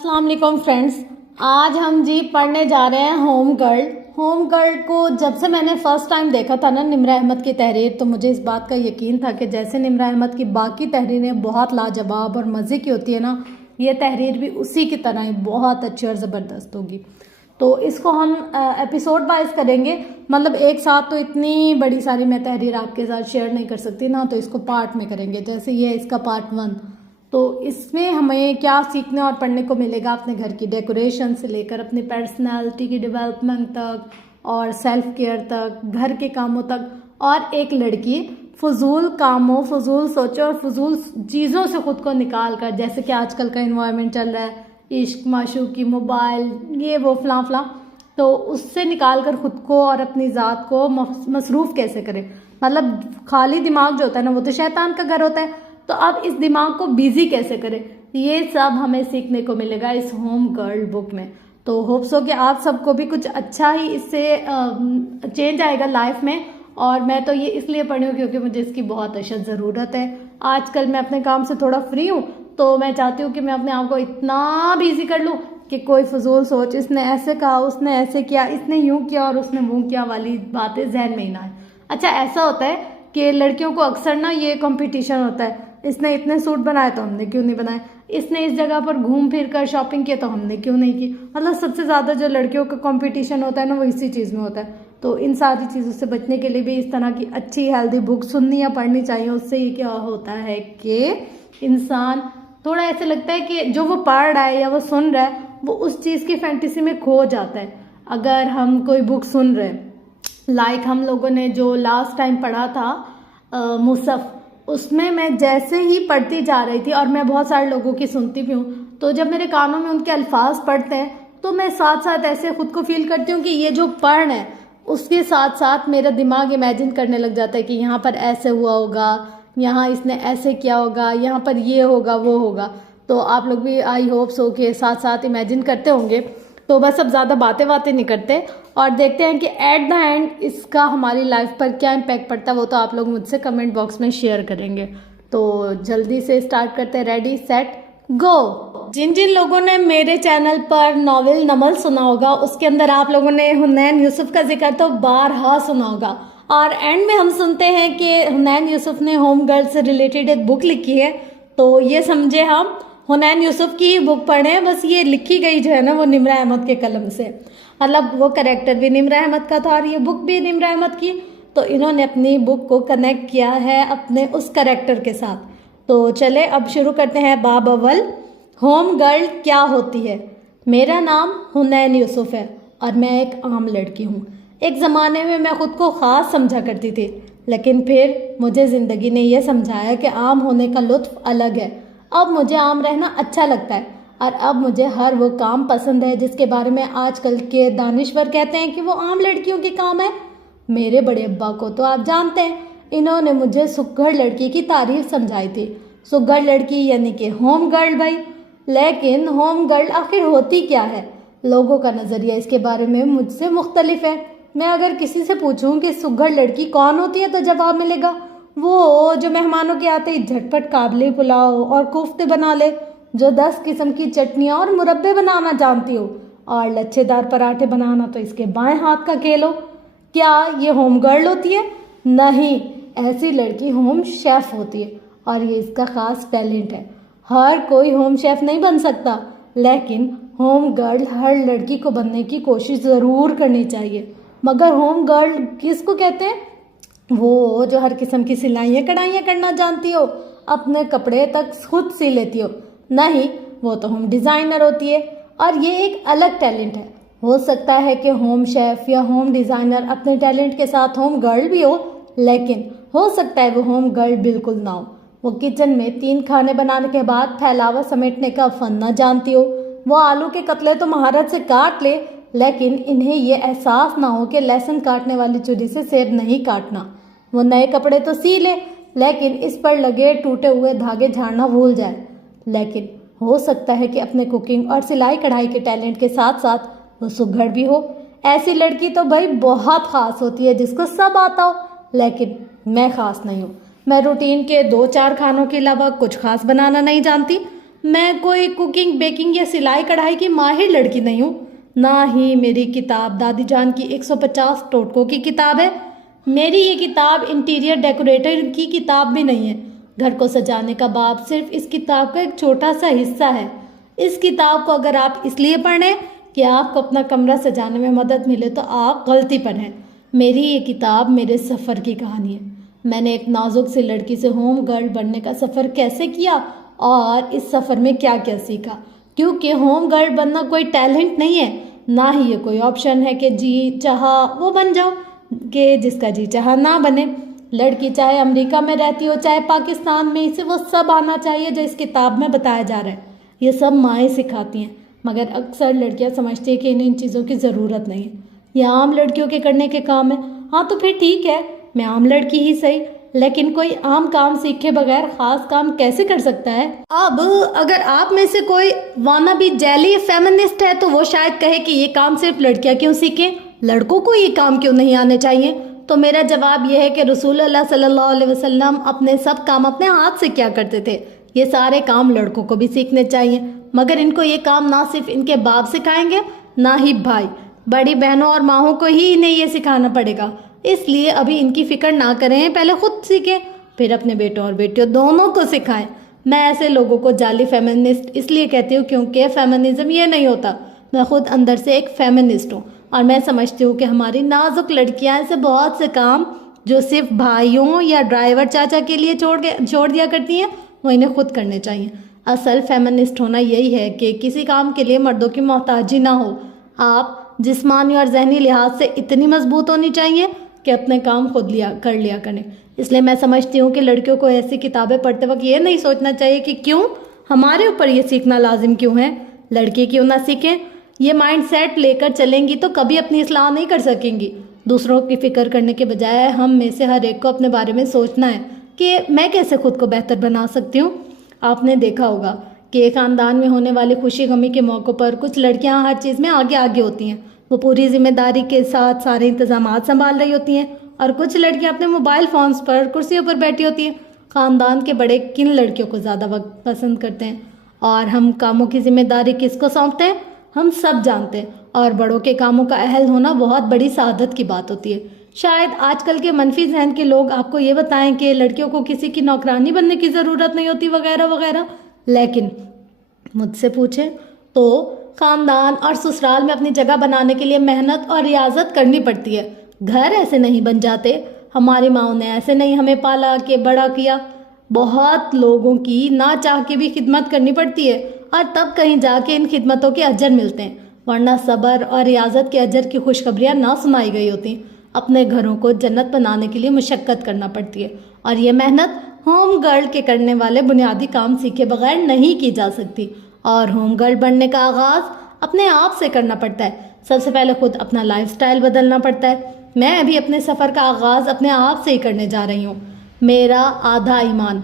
अस्सलाम वालेकुम फ्रेंड्स। आज हम जी पढ़ने जा रहे हैं होम गर्ल। होम गर्ल को जब से मैंने फ़र्स्ट टाइम देखा था ना निम्रा अहमद की तहरीर, तो मुझे इस बात का यकीन था कि जैसे निम्रा अहमद की बाकी तहरीरें बहुत लाजवाब और मज़े की होती है ना, ये तहरीर भी उसी की तरह ही बहुत अच्छी और ज़बरदस्त होगी। तो इसको हम एपिसोड वाइज करेंगे, मतलब एक साथ तो इतनी बड़ी सारी मैं तहरीर आपके साथ शेयर नहीं कर सकती ना, तो इसको पार्ट में करेंगे। जैसे ये इसका पार्ट 1, तो इसमें हमें क्या सीखने और पढ़ने को मिलेगा अपने घर की डेकोरेशन से लेकर अपनी पर्सनालिटी की डेवलपमेंट तक और सेल्फ केयर तक, घर के कामों तक। और एक लड़की फजूल कामों, फजूल सोचों और फजूल चीज़ों से ख़ुद को निकाल कर, जैसे कि आजकल का इन्वायरमेंट चल रहा है, इश्क माशूकी मोबाइल ये वो फलां फलां, तो उससे निकाल कर ख़ुद को और अपनी ज़ात को मसरूफ़ कैसे करें। मतलब खाली दिमाग जो होता है ना, वो तो शैतान का घर होता है। तो अब इस दिमाग को बिजी कैसे करें, ये सब हमें सीखने को मिलेगा इस होम गर्ल बुक में। तो होप्स हो कि आप सबको भी कुछ अच्छा ही इससे चेंज आएगा लाइफ में। और मैं तो ये इसलिए पढ़ी हूँ क्योंकि मुझे इसकी बहुत अशद ज़रूरत है। आजकल मैं अपने काम से थोड़ा फ्री हूँ, तो मैं चाहती हूँ कि मैं अपने आप को इतना बिजी कर लूँ कि कोई फजूल सोच, इसने ऐसे कहा, उसने ऐसे किया, इसने यूँ किया और उसने वो किया वाली बातें जहन में ही ना आए। अच्छा, ऐसा होता है कि लड़कियों को अक्सर ना ये कंपटीशन होता है, इसने इतने सूट बनाए तो हमने क्यों नहीं बनाए, इसने इस जगह पर घूम फिर कर शॉपिंग किया तो हमने क्यों नहीं की। मतलब सबसे ज़्यादा जो लड़कियों का कंपटीशन होता है ना, वो इसी चीज़ में होता है। तो इन सारी चीज़ों से बचने के लिए भी इस तरह की अच्छी हेल्दी बुक सुननी या पढ़नी चाहिए। उससे ये क्या होता है कि इंसान थोड़ा ऐसे लगता है कि जो वो पढ़ रहा है या वो सुन रहा है, वो उस चीज़ की फैंटेसी में खो जाता है। अगर हम कोई बुक सुन रहे हैं, लाइक हम लोगों ने जो लास्ट टाइम पढ़ा था मुसफ़, उसमें मैं जैसे ही पढ़ती जा रही थी, और मैं बहुत सारे लोगों की सुनती भी हूँ, तो जब मेरे कानों में उनके अल्फाज पढ़ते हैं तो मैं साथ साथ ऐसे ख़ुद को फील करती हूँ कि ये जो पढ़ रहे हैं उसके साथ साथ मेरा दिमाग इमेजिन करने लग जाता है कि यहाँ पर ऐसे हुआ होगा, यहाँ इसने ऐसे किया होगा, यहाँ पर ये होगा वो होगा। तो आप लोग भी आई होप्स हो के साथ साथ इमेजिन करते होंगे। तो बस अब ज़्यादा बातें नहीं करते और देखते हैं कि एट द एंड इसका हमारी लाइफ पर क्या इम्पैक्ट पड़ता है। वो तो आप लोग मुझसे कमेंट बॉक्स में शेयर करेंगे। तो जल्दी से स्टार्ट करते हैं, रेडी सेट गो। जिन जिन लोगों ने मेरे चैनल पर नावल नमल सुना होगा, उसके अंदर आप लोगों ने हुनैन यूसुफ का जिक्र तो बारहा सुना होगा। और एंड में हम सुनते हैं कि हुनैन यूसुफ ने होम गर्ल से रिलेटेड एक बुक लिखी है। तो ये समझे हम हुनैन यूसुफ की ही बुक पढ़े हैं, बस ये लिखी गई जो है ना वो निम्रा अहमद के कलम से। मतलब वो कैरेक्टर भी निम्रा अहमद का था और ये बुक भी निम्रा अहमद की। तो इन्होंने अपनी बुक को कनेक्ट किया है अपने उस कैरेक्टर के साथ। तो चले अब शुरू करते हैं। बाब अव्वल, होम गर्ल क्या होती है। मेरा नाम हुनैन यूसुफ है और मैं एक आम लड़की हूँ। एक ज़माने में मैं ख़ुद को ख़ास समझा करती थी, लेकिन फिर मुझे ज़िंदगी ने यह समझाया कि आम होने का लुत्फ़ अलग है। अब मुझे आम रहना अच्छा लगता है और अब मुझे हर वो काम पसंद है जिसके बारे में आजकल के दानिश्वर कहते हैं कि वो आम लड़कियों के काम है। मेरे बड़े अब्बा को तो आप जानते हैं, इन्होंने मुझे सुघड़ लड़की की तारीफ समझाई थी। सुघड़ लड़की यानी कि होम गर्ल भाई। लेकिन होम गर्ल आखिर होती क्या है? लोगों का नज़रिया इसके बारे में मुझसे मुख्तलिफ है। मैं अगर किसी से पूछूं कि सुघड़ लड़की कौन होती है, तो जवाब मिलेगा वो जो मेहमानों के आते ही झटपट काबली पुलाव और कोफ्ते बना ले, जो 10 किस्म की चटनियाँ और मुरब्बे बनाना जानती हो, और लच्छेदार पराठे बनाना तो इसके बाएं हाथ का खेल हो। क्या ये होम गर्ल होती है? नहीं, ऐसी लड़की होम शेफ़ होती है और ये इसका ख़ास टैलेंट है। हर कोई होम शेफ़ नहीं बन सकता, लेकिन होम गर्ल हर लड़की को बनने की कोशिश ज़रूर करनी चाहिए। मगर होम गर्ल किसको कहते हैं? वो जो हर किस्म की सिलाइयाँ कढ़ाइयाँ करना जानती हो, अपने कपड़े तक खुद सी लेती हो। नहीं, वो तो होम डिज़ाइनर होती है और ये एक अलग टैलेंट है। हो सकता है कि होम शेफ़ या होम डिज़ाइनर अपने टैलेंट के साथ होम गर्ल भी हो, लेकिन हो सकता है वो होम गर्ल बिल्कुल ना हो। वो किचन में 3 खाने बनाने के बाद फैलावा समेटने का फन ना जानती हो। वो आलू के कतले तो महारत से काट ले, लेकिन इन्हें ये एहसास ना हो कि लहसुन काटने वाली छुरी से सेब नहीं काटना। वो नए कपड़े तो सी ले, लेकिन इस पर लगे टूटे हुए धागे झाड़ना भूल जाए। लेकिन हो सकता है कि अपने कुकिंग और सिलाई कढ़ाई के टैलेंट के साथ साथ वो सुघड़ भी हो। ऐसी लड़की तो भाई बहुत ख़ास होती है जिसको सब आता हो, लेकिन मैं ख़ास नहीं हूँ। मैं रूटीन के 2-4 खानों के अलावा कुछ खास बनाना नहीं जानती। मैं कोई कुकिंग बेकिंग या सिलाई कढ़ाई की माहिर लड़की नहीं हूँ, ना ही मेरी किताब दादी जान की 150 टोटकों की किताब है। मेरी ये किताब इंटीरियर डेकोरेटर की किताब भी नहीं है। घर को सजाने का बाब सिर्फ इस किताब का एक छोटा सा हिस्सा है। इस किताब को अगर आप इसलिए पढ़ें कि आपको अपना कमरा सजाने में मदद मिले तो आप गलती पर हैं। मेरी ये किताब मेरे सफ़र की कहानी है। मैंने एक नाजुक सी लड़की से होम गर्ल बनने का सफ़र कैसे किया और इस सफ़र में क्या क्या सीखा। क्योंकि होम गर्ल बनना कोई टैलेंट नहीं है, ना ही ये कोई ऑप्शन है कि जी चाहा वो बन जाओ, कि जिसका जी चाहा ना बने। लड़की चाहे अमेरिका में रहती हो चाहे पाकिस्तान में, इसे वो सब आना चाहिए जो इस किताब में बताया जा रहा है। ये सब माएँ सिखाती हैं, मगर अक्सर लड़कियां समझती हैं कि इन्हें इन चीज़ों की ज़रूरत नहीं है, ये आम लड़कियों के करने के काम है। हाँ तो फिर ठीक है, मैं आम लड़की ही सही, लेकिन कोई आम काम सीखे बगैर ख़ास काम कैसे कर सकता है। अब अगर आप में से कोई वाना भी जैली फेमिनिस्ट है तो वो शायद कहे कि ये काम सिर्फ लड़कियां क्यों सीखें, लड़कों को ये काम क्यों नहीं आने चाहिए। तो मेरा जवाब यह है कि रसूल अल्लाह सल्लल्लाहु अलैहि वसल्लम अपने सब काम अपने हाथ से किया करते थे। ये सारे काम लड़कों को भी सीखने चाहिए, मगर इनको ये काम ना सिर्फ इनके बाप सिखाएंगे, ना ही भाई, बड़ी बहनों और माहों को ही इन्हें ये सिखाना पड़ेगा। इसलिए अभी इनकी फिक्र ना करें, पहले खुद सीखें, फिर अपने बेटों और बेटियों दोनों को सिखाएं। मैं ऐसे लोगों को जाली फेमिनिस्ट इसलिए कहती हूँ क्योंकि फेमिनिज्म ये नहीं होता। मैं खुद अंदर से एक फेमिनिस्ट हूँ और मैं समझती हूँ कि हमारी नाजुक लड़कियाँ ऐसे बहुत से काम जो सिर्फ भाइयों या ड्राइवर चाचा के लिए छोड़ दिया करती हैं, वो इन्हें खुद करने चाहिए। असल फेमिनिस्ट होना यही है कि किसी काम के लिए मर्दों की मोहताजी ना हो। आप जिस्मानी और जहनी लिहाज से इतनी मजबूत होनी चाहिए कि अपने काम खुद कर लिया करें। इसलिए मैं समझती हूँ कि लड़कियों को ऐसी किताबें पढ़ते वक्त ये नहीं सोचना चाहिए कि क्यों हमारे ऊपर ये सीखना लाजिम क्यों है, लड़के क्यों ना सीखें। ये माइंडसेट लेकर चलेंगी तो कभी अपनी इस्लाह नहीं कर सकेंगी। दूसरों की फिक्र करने के बजाय हम में से हर एक को अपने बारे में सोचना है कि मैं कैसे खुद को बेहतर बना सकती हूँ। आपने देखा होगा कि एक ख़ानदान में होने वाली खुशी गमी के मौक़ों पर कुछ लड़कियाँ हर चीज़ में आगे आगे होती हैं। वो पूरी जिम्मेदारी के साथ सारे इंतजाम संभाल रही होती हैं और कुछ लड़कियाँ अपने मोबाइल फ़ोन्स पर कुर्सियों पर बैठी होती हैं। ख़ानदान के बड़े किन लड़कियों को ज़्यादा वक्त पसंद करते हैं और हम कामों की जिम्मेदारी किसको सौंपते हैं, हम सब जानते हैं। और बड़ों के कामों का अहल होना बहुत बड़ी सादत की बात होती है। शायद आजकल के मनफी जहन के लोग आपको ये बताएं कि लड़कियों को किसी की नौकरानी बनने की ज़रूरत नहीं होती वगैरह वगैरह, लेकिन मुझसे पूछें तो ख़ानदान और ससुराल में अपनी जगह बनाने के लिए मेहनत और रियाजत करनी पड़ती है। घर ऐसे नहीं बन जाते। हमारी माओ ने ऐसे नहीं हमें पाला के बड़ा किया। बहुत लोगों की ना चाह के भी खिदमत करनी पड़ती है और तब कहीं जाके इन खिदमतों के अजर मिलते हैं, वरना सब्र और रियाजत के अजर की खुशखबरियाँ ना सुनाई गई होती। अपने घरों को जन्नत बनाने के लिए मुशक्क़त करना पड़ती है और ये मेहनत होम गर्ल के करने वाले बुनियादी काम सीखे बगैर नहीं की जा सकती। और होम गर्ल बनने का आगाज़ अपने आप से करना पड़ता है। सबसे पहले खुद अपना लाइफस्टाइल बदलना पड़ता है। मैं अभी अपने सफ़र का आगाज़ अपने आप से ही करने जा रही हूँ। मेरा आधा ईमान।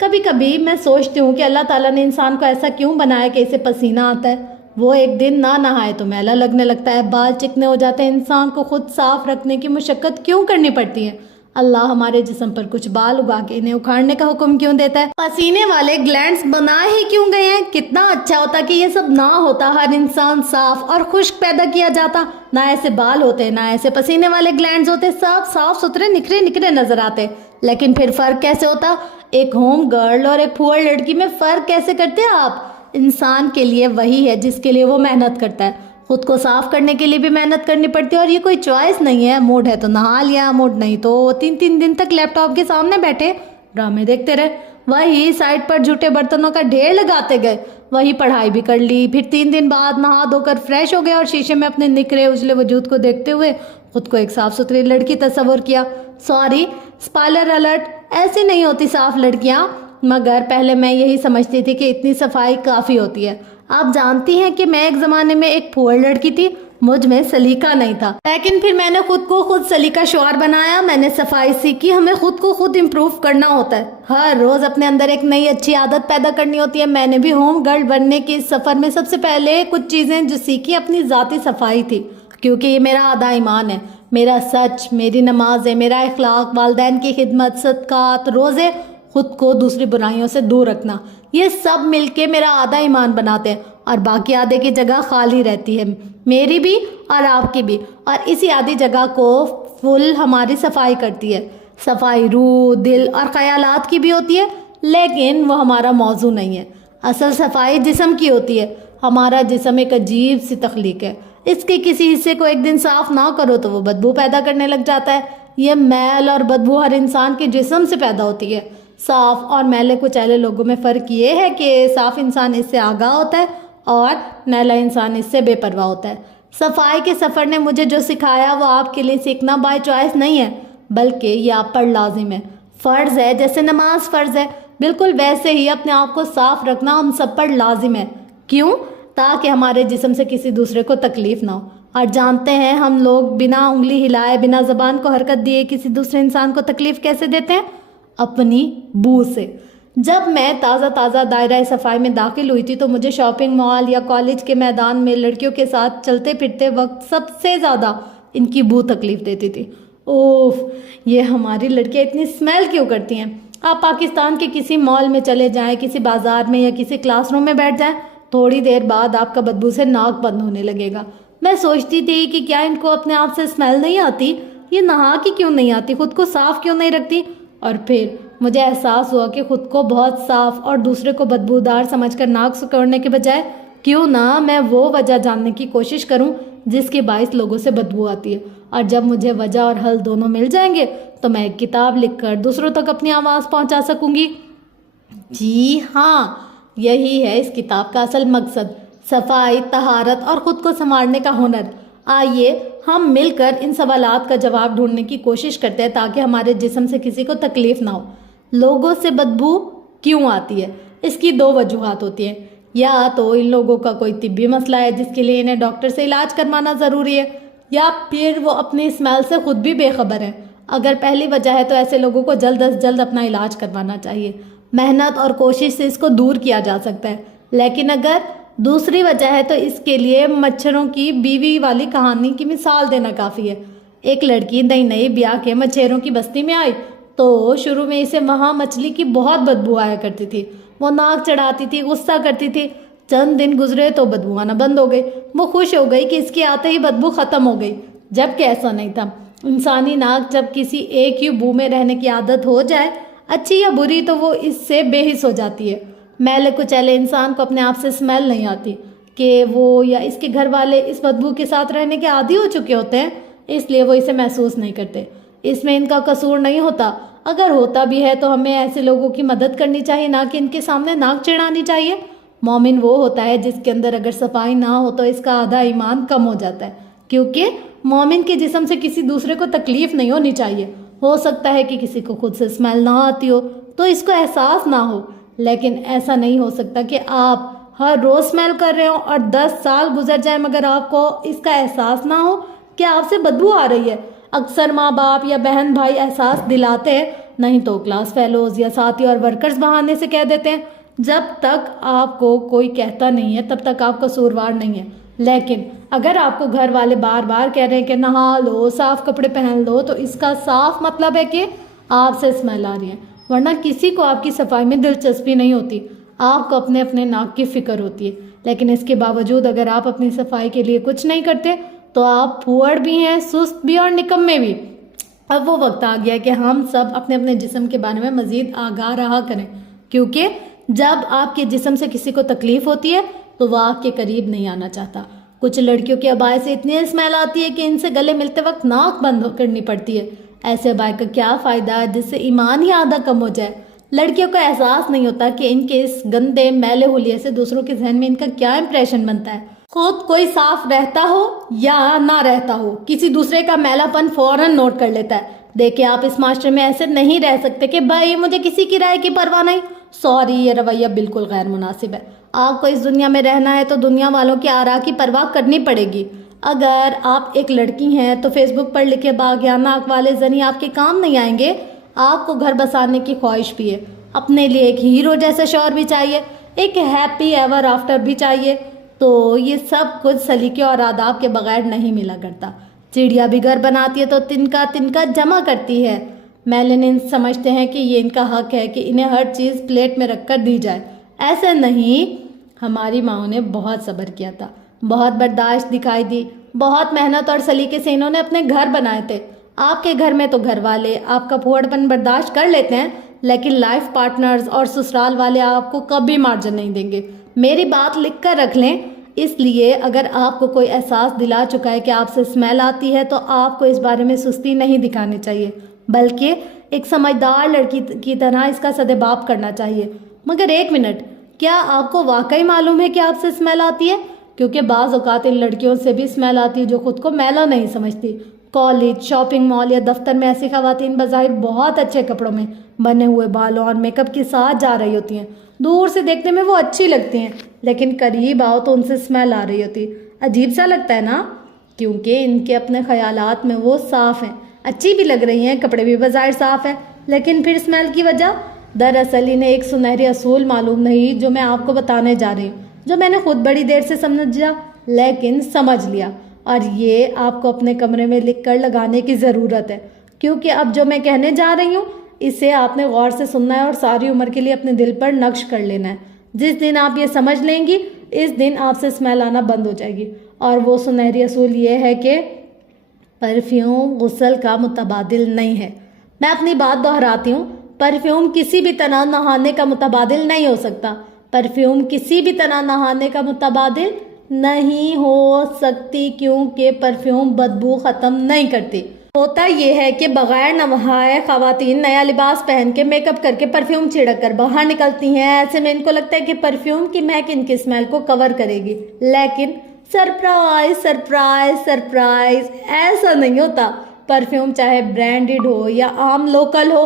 कभी कभी मैं सोचती हूँ कि अल्लाह ताला ने इंसान को ऐसा क्यों बनाया कि इसे पसीना आता है, वो एक दिन ना नहाए तो मैला लगने लगता है, बाल चिकने हो जाते हैं, इंसान को खुद साफ रखने की मुशक्क़त क्यों करनी पड़ती है। अल्लाह हमारे जिस्म पर कुछ बाल उगा के इन्हें उखाड़ने का हुक्म क्यों देता है। पसीने वाले ग्लैंड्स बनाए ही क्यों गए हैं। कितना अच्छा होता कि ये सब ना होता, हर इंसान साफ और खुश्क पैदा किया जाता, ना ऐसे बाल होते ना ऐसे पसीने वाले ग्लैंड्स होते, सब साफ सुथरे निखरे निखरे नजर आते। लेकिन फिर फ़र्क कैसे होता, एक होम गर्ल और एक पुअर लड़की में फ़र्क कैसे करते हैं आप। इंसान के लिए वही है जिसके लिए वो मेहनत करता है। खुद को साफ करने के लिए भी मेहनत करनी पड़ती है और ये कोई चॉइस नहीं है। मूड है तो नहा लिया, मूड नहीं तो 3-3 दिन तक लैपटॉप के सामने बैठे ड्रामे देखते रहे, वही साइड पर झूठे बर्तनों का ढेर लगाते गए, वही पढ़ाई भी कर ली, फिर 3 दिन बाद नहा धोकर फ्रेश हो गए और शीशे में अपने निखरे उजले वजूद को देखते हुए खुद को एक साफ सुथरी लड़की तस्वर किया। सॉरी, स्पॉइलर अलर्ट, ऐसी नहीं होती साफ लड़कियां, मगर पहले मैं यही समझती थी कि इतनी सफाई काफ़ी होती है। आप जानती हैं कि मैं एक ज़माने में एक पुअर लड़की थी, मुझ में सलीका नहीं था, लेकिन फिर मैंने खुद को खुद सलीका शुआर बनाया। मैंने सफाई सीखी। हमें खुद को खुद इम्प्रूव करना होता है, हर रोज़ अपने अंदर एक नई अच्छी आदत पैदा करनी होती है। मैंने भी होम गर्ल बनने के इस सफ़र में सबसे पहले कुछ चीज़ें जो सीखी अपनी ज़ाती सफाई थी, क्योंकि ये मेरा आधा ईमान है, मेरा सच, मेरी नमाज है, मेरा इखलाक, वालदैन की खिदमत, सदकात, रोज़े, खुद को दूसरी बुराइयों से दूर रखना, ये सब मिलके मेरा आधा ईमान बनाते हैं और बाकी आधे की जगह खाली रहती है, मेरी भी और आपकी भी। और इसी आधी जगह को फुल हमारी सफाई करती है। सफाई रूह, दिल और ख्यालात की भी होती है, लेकिन वो हमारा मौजू नहीं है। असल सफाई जिस्म की होती है। हमारा जिस्म एक अजीब सी तख्लीक है। इसके किसी हिस्से को एक दिन साफ ना करो तो वो बदबू पैदा करने लग जाता है। ये मैल और बदबू हर इंसान के जिस्म से पैदा होती है। साफ और मैले कुचैले लोगों में फ़र्क ये है कि साफ इंसान इससे आगाह होता है और मैला इंसान इससे बेपरवाह होता है। सफाई के सफ़र ने मुझे जो सिखाया वो आपके लिए सीखना बाय चॉइस नहीं है, बल्कि ये आप पर लाजिम है, फ़र्ज़ है। जैसे नमाज फ़र्ज़ है, बिल्कुल वैसे ही अपने आप को साफ रखना हम सब पर लाजिम है। क्यों? ताकि हमारे जिस्म से किसी दूसरे को तकलीफ़ ना हो। और जानते हैं हम लोग बिना उंगली हिलाए, बिना ज़बान को हरकत दिए किसी दूसरे इंसान को तकलीफ़ कैसे देते हैं? अपनी बू से। जब मैं ताज़ा दायरा सफाई में दाखिल हुई थी तो मुझे शॉपिंग मॉल या कॉलेज के मैदान में लड़कियों के साथ चलते फिरते वक्त सबसे ज़्यादा इनकी बू तकलीफ़ देती थी। ओफ, ये हमारी लड़कियाँ इतनी स्मेल क्यों करती हैं? आप पाकिस्तान के किसी मॉल में चले जाएं, किसी बाज़ार में या किसी क्लासरूम में बैठ जाएं, थोड़ी देर बाद आपका बदबू से नाक बंद होने लगेगा। मैं सोचती थी कि क्या इनको अपने आप से स्मेल नहीं आती? ये नहा के क्यों नहीं आती? खुद को साफ़ क्यों नहीं रखती? और फिर मुझे एहसास हुआ कि खुद को बहुत साफ़ और दूसरे को बदबूदार समझकर नाक सिकोड़ने के बजाय क्यों ना मैं वो वजह जानने की कोशिश करूं जिसके बाइस लोगों से बदबू आती है। और जब मुझे वजह और हल दोनों मिल जाएंगे तो मैं एक किताब लिखकर दूसरों तक अपनी आवाज़ पहुंचा सकूंगी। जी हाँ, यही है इस किताब का असल मकसद, सफाई, तहारत और ख़ुद को संवारने का हुनर। आइए हम मिलकर इन सवालात का जवाब ढूंढने की कोशिश करते हैं ताकि हमारे जिस्म से किसी को तकलीफ़ ना हो। लोगों से बदबू क्यों आती है? इसकी दो वजूहात होती हैं। या तो इन लोगों का कोई तिब्बी मसला है जिसके लिए इन्हें डॉक्टर से इलाज करवाना ज़रूरी है, या फिर वो अपनी स्मेल से खुद भी बेखबर हैं। अगर पहली वजह है तो ऐसे लोगों को जल्द अज जल्द अपना इलाज करवाना चाहिए। मेहनत और कोशिश से इसको दूर किया जा सकता है। लेकिन अगर दूसरी वजह है तो इसके लिए मच्छरों की बीवी वाली कहानी की मिसाल देना काफ़ी है। एक लड़की नई नई ब्याह के मच्छरों की बस्ती में आई तो शुरू में इसे वहाँ मछली की बहुत बदबू आया करती थी। वो नाक चढ़ाती थी, गुस्सा करती थी। चंद दिन गुजरे तो बदबू आना बंद हो गई। वो खुश हो गई कि इसके आते ही बदबू ख़त्म हो गई, जबकि ऐसा नहीं था। इंसानी नाक जब किसी एक ही बू में रहने की आदत हो जाए, अच्छी या बुरी, तो वो इससे बेहिस हो जाती है। मैले कुचैले इंसान को अपने आप से स्मेल नहीं आती कि वो या इसके घर वाले इस बदबू के साथ रहने के आदी हो चुके होते हैं, इसलिए वो इसे महसूस नहीं करते। इसमें इनका कसूर नहीं होता। अगर होता भी है तो हमें ऐसे लोगों की मदद करनी चाहिए, ना कि इनके सामने नाक चिढ़ानी चाहिए। मोमिन वो होता है जिसके अंदर अगर सफाई ना हो तो इसका आधा ईमान कम हो जाता है, क्योंकि मोमिन के जिस्म से किसी दूसरे को तकलीफ़ नहीं होनी चाहिए। हो सकता है कि किसी को खुद से स्मेल ना आती हो तो इसको एहसास ना हो, लेकिन ऐसा नहीं हो सकता कि आप हर रोज़ स्मेल कर रहे हो और 10 साल गुजर जाए मगर आपको इसका एहसास ना हो कि आपसे बदबू आ रही है। अक्सर माँ बाप या बहन भाई एहसास दिलाते हैं, नहीं तो क्लास फेलोज़ या साथी और वर्कर्स बहाने से कह देते हैं। जब तक आपको कोई कहता नहीं है तब तक आप कसूरवार नहीं है। लेकिन अगर आपको घर वाले बार बार कह रहे हैं कि नहा लो, साफ़ कपड़े पहन लो, तो इसका साफ मतलब है कि आपसे स्मेल आ रही है। वरना किसी को आपकी सफाई में दिलचस्पी नहीं होती, आपको अपने अपने नाक की फ़िक्र होती है। लेकिन इसके बावजूद अगर आप अपनी सफाई के लिए कुछ नहीं करते तो आप फुअड़ भी हैं, सुस्त भी और निकम्मे भी। अब वो वक्त आ गया कि हम सब अपने अपने जिस्म के बारे में मज़ीद आगाह रहा करें, क्योंकि जब आपके जिस्म से किसी को तकलीफ़ होती है तो वह आपके करीब नहीं आना चाहता। कुछ लड़कियों के अबाए से इतनी स्मेल आती है कि इनसे गले मिलते वक्त नाक बंद करनी पड़ती है। ऐसे अबाए का क्या फ़ायदा जिससे ईमान ही आधा कम हो जाए। लड़कियों को एहसास नहीं होता कि इनके इस गंदे मैले हुलिये से दूसरों के जहन में इनका क्या इंप्रेशन बनता है। खुद कोई साफ रहता हो या ना रहता हो, किसी दूसरे का मैलापन फौरन नोट कर लेता है। देखिए, आप इस मास्टर में ऐसे नहीं रह सकते कि भाई मुझे किसी की राय की परवाह नहीं। सॉरी, ये रवैया बिल्कुल गैर मुनासिब है। आपको इस दुनिया में रहना है तो दुनिया वालों की आरा की परवाह करनी पड़ेगी। अगर आप एक लड़की हैं तो फेसबुक पर लिखे बागियाना अक़वाले ज़नी आपके काम नहीं आएंगे। आपको घर बसाने की ख्वाहिश भी है, अपने लिए एक हीरो जैसा शौहर भी चाहिए, एक हैप्पी एवर आफ्टर भी चाहिए। तो ये सब कुछ सलीके और आदाब के बगैर नहीं मिला करता। चिड़िया भी घर बनाती है तो तिनका तिनका जमा करती है। मेलेनिन समझते हैं कि ये इनका हक है कि इन्हें हर चीज़ प्लेट में रखकर दी जाए। ऐसा नहीं, हमारी माँओं ने बहुत सब्र किया था, बहुत बर्दाश्त दिखाई दी, बहुत मेहनत और सलीके से इन्होंने अपने घर बनाए थे। आपके घर में तो घर वाले आपका फुहड़पन बर्दाश्त कर लेते हैं, लेकिन लाइफ पार्टनर्स और ससुराल वाले आपको कभी मार्जिन नहीं देंगे। मेरी बात लिख कर रख लें। इसलिए अगर आपको कोई एहसास दिला चुका है कि आपसे स्मेल आती है तो आपको इस बारे में सुस्ती नहीं दिखानी चाहिए, बल्कि एक समझदार लड़की की तरह इसका सदेबाप करना चाहिए। मगर एक मिनट, क्या आपको वाकई मालूम है कि आपसे स्मेल आती है? क्योंकि बाज़ औक़ात इन लड़कियों से भी स्मेल आती है जो खुद को मैला नहीं समझती। कॉलेज, शॉपिंग मॉल या दफ्तर में ऐसी ख़वातीन बज़ाहिर बहुत अच्छे कपड़ों में, बने हुए बालों और मेकअप के साथ जा रही होती हैं। दूर से देखने में वो अच्छी लगती हैं, लेकिन करीब आओ तो उनसे स्मेल आ रही होती। अजीब सा लगता है ना, क्योंकि इनके अपने ख्यालात में वो साफ़ हैं, अच्छी भी लग रही हैं, कपड़े भी बज़ाहिर साफ़ हैं, लेकिन फिर स्मेल की वजह? दरअसल इन्हें एक सुनहरी असूल मालूम नहीं जो मैं आपको बताने जा रही हूँ, जो मैंने खुद बड़ी देर से समझा लेकिन समझ लिया, और ये आपको अपने कमरे में लिख कर लगाने की ज़रूरत है। क्योंकि अब जो मैं कहने जा रही हूँ इसे आपने गौर से सुनना है और सारी उम्र के लिए अपने दिल पर नक्श कर लेना है। जिस दिन आप ये समझ लेंगी, इस दिन आपसे स्मेल आना बंद हो जाएगी। और वो सुनहरी असूल ये है कि परफ्यूम गुस्ल का मुतबादिल नहीं है। मैं अपनी बात दोहराती हूँ, परफ्यूम किसी भी तरह नहाने का मुतबादिल नहीं हो सकता। परफ्यूम किसी भी तरह नहाने का मुतबादिल नहीं हो सकती, क्योंकि परफ्यूम बदबू ख़त्म नहीं करती। होता यह है कि बग़ैर नहाए ख़वातीन नया लिबास पहन के, मेकअप करके, परफ्यूम छिड़क कर बाहर निकलती हैं। ऐसे में इनको लगता है कि परफ्यूम की महक इनकी स्मेल को कवर करेगी, लेकिन सरप्राइज सरप्राइज सरप्राइज, ऐसा नहीं होता। परफ्यूम चाहे ब्रांडेड हो या आम लोकल हो,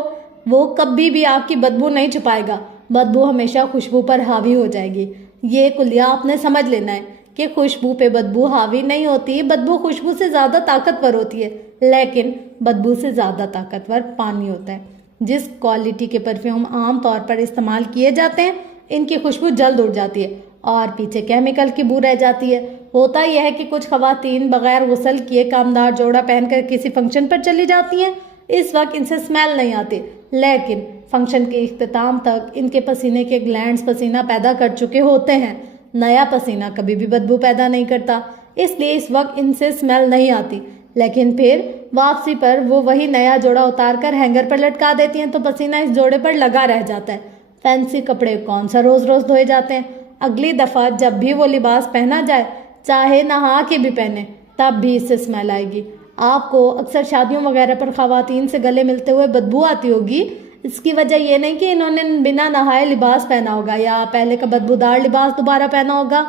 वो कभी भी आपकी बदबू नहीं छुपाएगा। बदबू हमेशा खुशबू पर हावी हो जाएगी। ये कुलिया आपने समझ लेना है कि खुशबू पे बदबू हावी नहीं होती। बदबू खुशबू से ज़्यादा ताकतवर होती है, लेकिन बदबू से ज़्यादा ताकतवर पानी होता है। जिस क्वालिटी के परफ्यूम आम तौर पर इस्तेमाल किए जाते हैं, इनकी खुशबू जल्द उड़ जाती है और पीछे केमिकल की बू रह जाती है। होता यह है कि कुछ ख़वातीन बग़ैर गुस्ल किए कामदार जोड़ा पहनकर किसी फंक्शन पर चली जाती हैं। इस वक्त इनसे स्मेल नहीं आती, लेकिन फंक्शन के इख्तिताम तक इनके पसीने के ग्लैंड्स पसीना पैदा कर चुके होते हैं। नया पसीना कभी भी बदबू पैदा नहीं करता, इसलिए इस वक्त इनसे स्मेल नहीं आती। लेकिन फिर वापसी पर वो वही नया जोड़ा उतार कर हैंगर पर लटका देती हैं, तो पसीना इस जोड़े पर लगा रह जाता है। फैंसी कपड़े कौन सा रोज़ रोज़ धोए जाते हैं? अगली दफ़ा जब भी वो लिबास पहना जाए, चाहे नहा के भी पहने, तब भी इससे स्मेल आएगी। आपको अक्सर शादियों वगैरह पर ख़वातीन से गले मिलते हुए बदबू आती होगी। इसकी वजह ये नहीं कि इन्होंने बिना नहाए लिबास पहना होगा या पहले का बदबूदार लिबास दोबारा पहना होगा।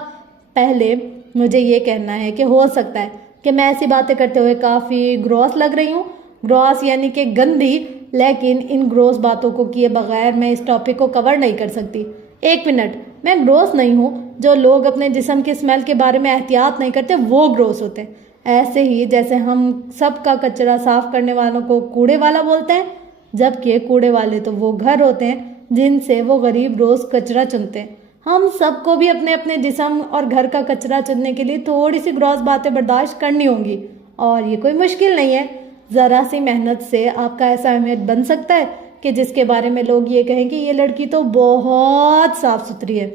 पहले मुझे ये कहना है कि हो सकता है कि मैं ऐसी बातें करते हुए काफ़ी ग्रॉस लग रही हूँ, ग्रॉस यानी कि गंदी, लेकिन इन ग्रॉस बातों को किए बगैर मैं इस टॉपिक को कवर नहीं कर सकती। एक मिनट, मैं ग्रॉस नहीं हूँ। जो लोग अपने जिस्म की स्मेल के बारे में एहतियात नहीं करते वो ग्रॉस होते हैं। ऐसे ही जैसे हम सब का कचरा साफ करने वालों को कूड़े वाला बोलते हैं, जबकि कूड़े वाले तो वो घर होते हैं जिनसे वो गरीब रोज़ कचरा चुनते हैं। हम सबको भी अपने अपने जिस्म और घर का कचरा चुनने के लिए थोड़ी सी ग्रॉस बातें बर्दाश्त करनी होंगी, और ये कोई मुश्किल नहीं है। ज़रा सी मेहनत से आपका ऐसा अहमियत बन सकता है कि जिसके बारे में लोग ये कहें कि ये लड़की तो बहुत साफ़ सुथरी है।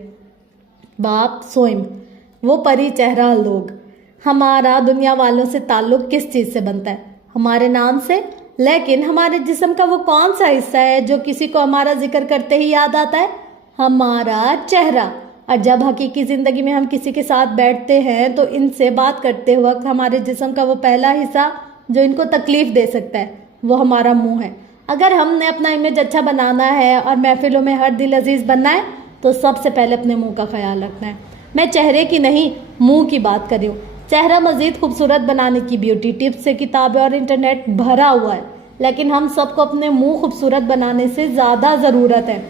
बाप सोइम, वो परी चेहरा लोग। हमारा दुनिया वालों से ताल्लुक़ किस चीज़ से बनता है? हमारे नाम से। लेकिन हमारे जिस्म का वो कौन सा हिस्सा है जो किसी को हमारा जिक्र करते ही याद आता है? हमारा चेहरा। और जब हकीकी ज़िंदगी में हम किसी के साथ बैठते हैं तो इनसे बात करते वक्त हमारे जिस्म का वो पहला हिस्सा जो इनको तकलीफ़ दे सकता है, वो हमारा मुंह है। अगर हमने अपना इमेज अच्छा बनाना है और महफिलों में हर दिल अजीज़ बनना है, तो सबसे पहले अपने मुंह का ख्याल रखना है। मैं चेहरे की नहीं, मुंह की बात कर रही हूँ। चेहरा मज़ीद खूबसूरत बनाने की ब्यूटी टिप्स से किताबें और इंटरनेट भरा हुआ है, लेकिन हम सबको अपने मुंह खूबसूरत बनाने से ज़्यादा ज़रूरत है।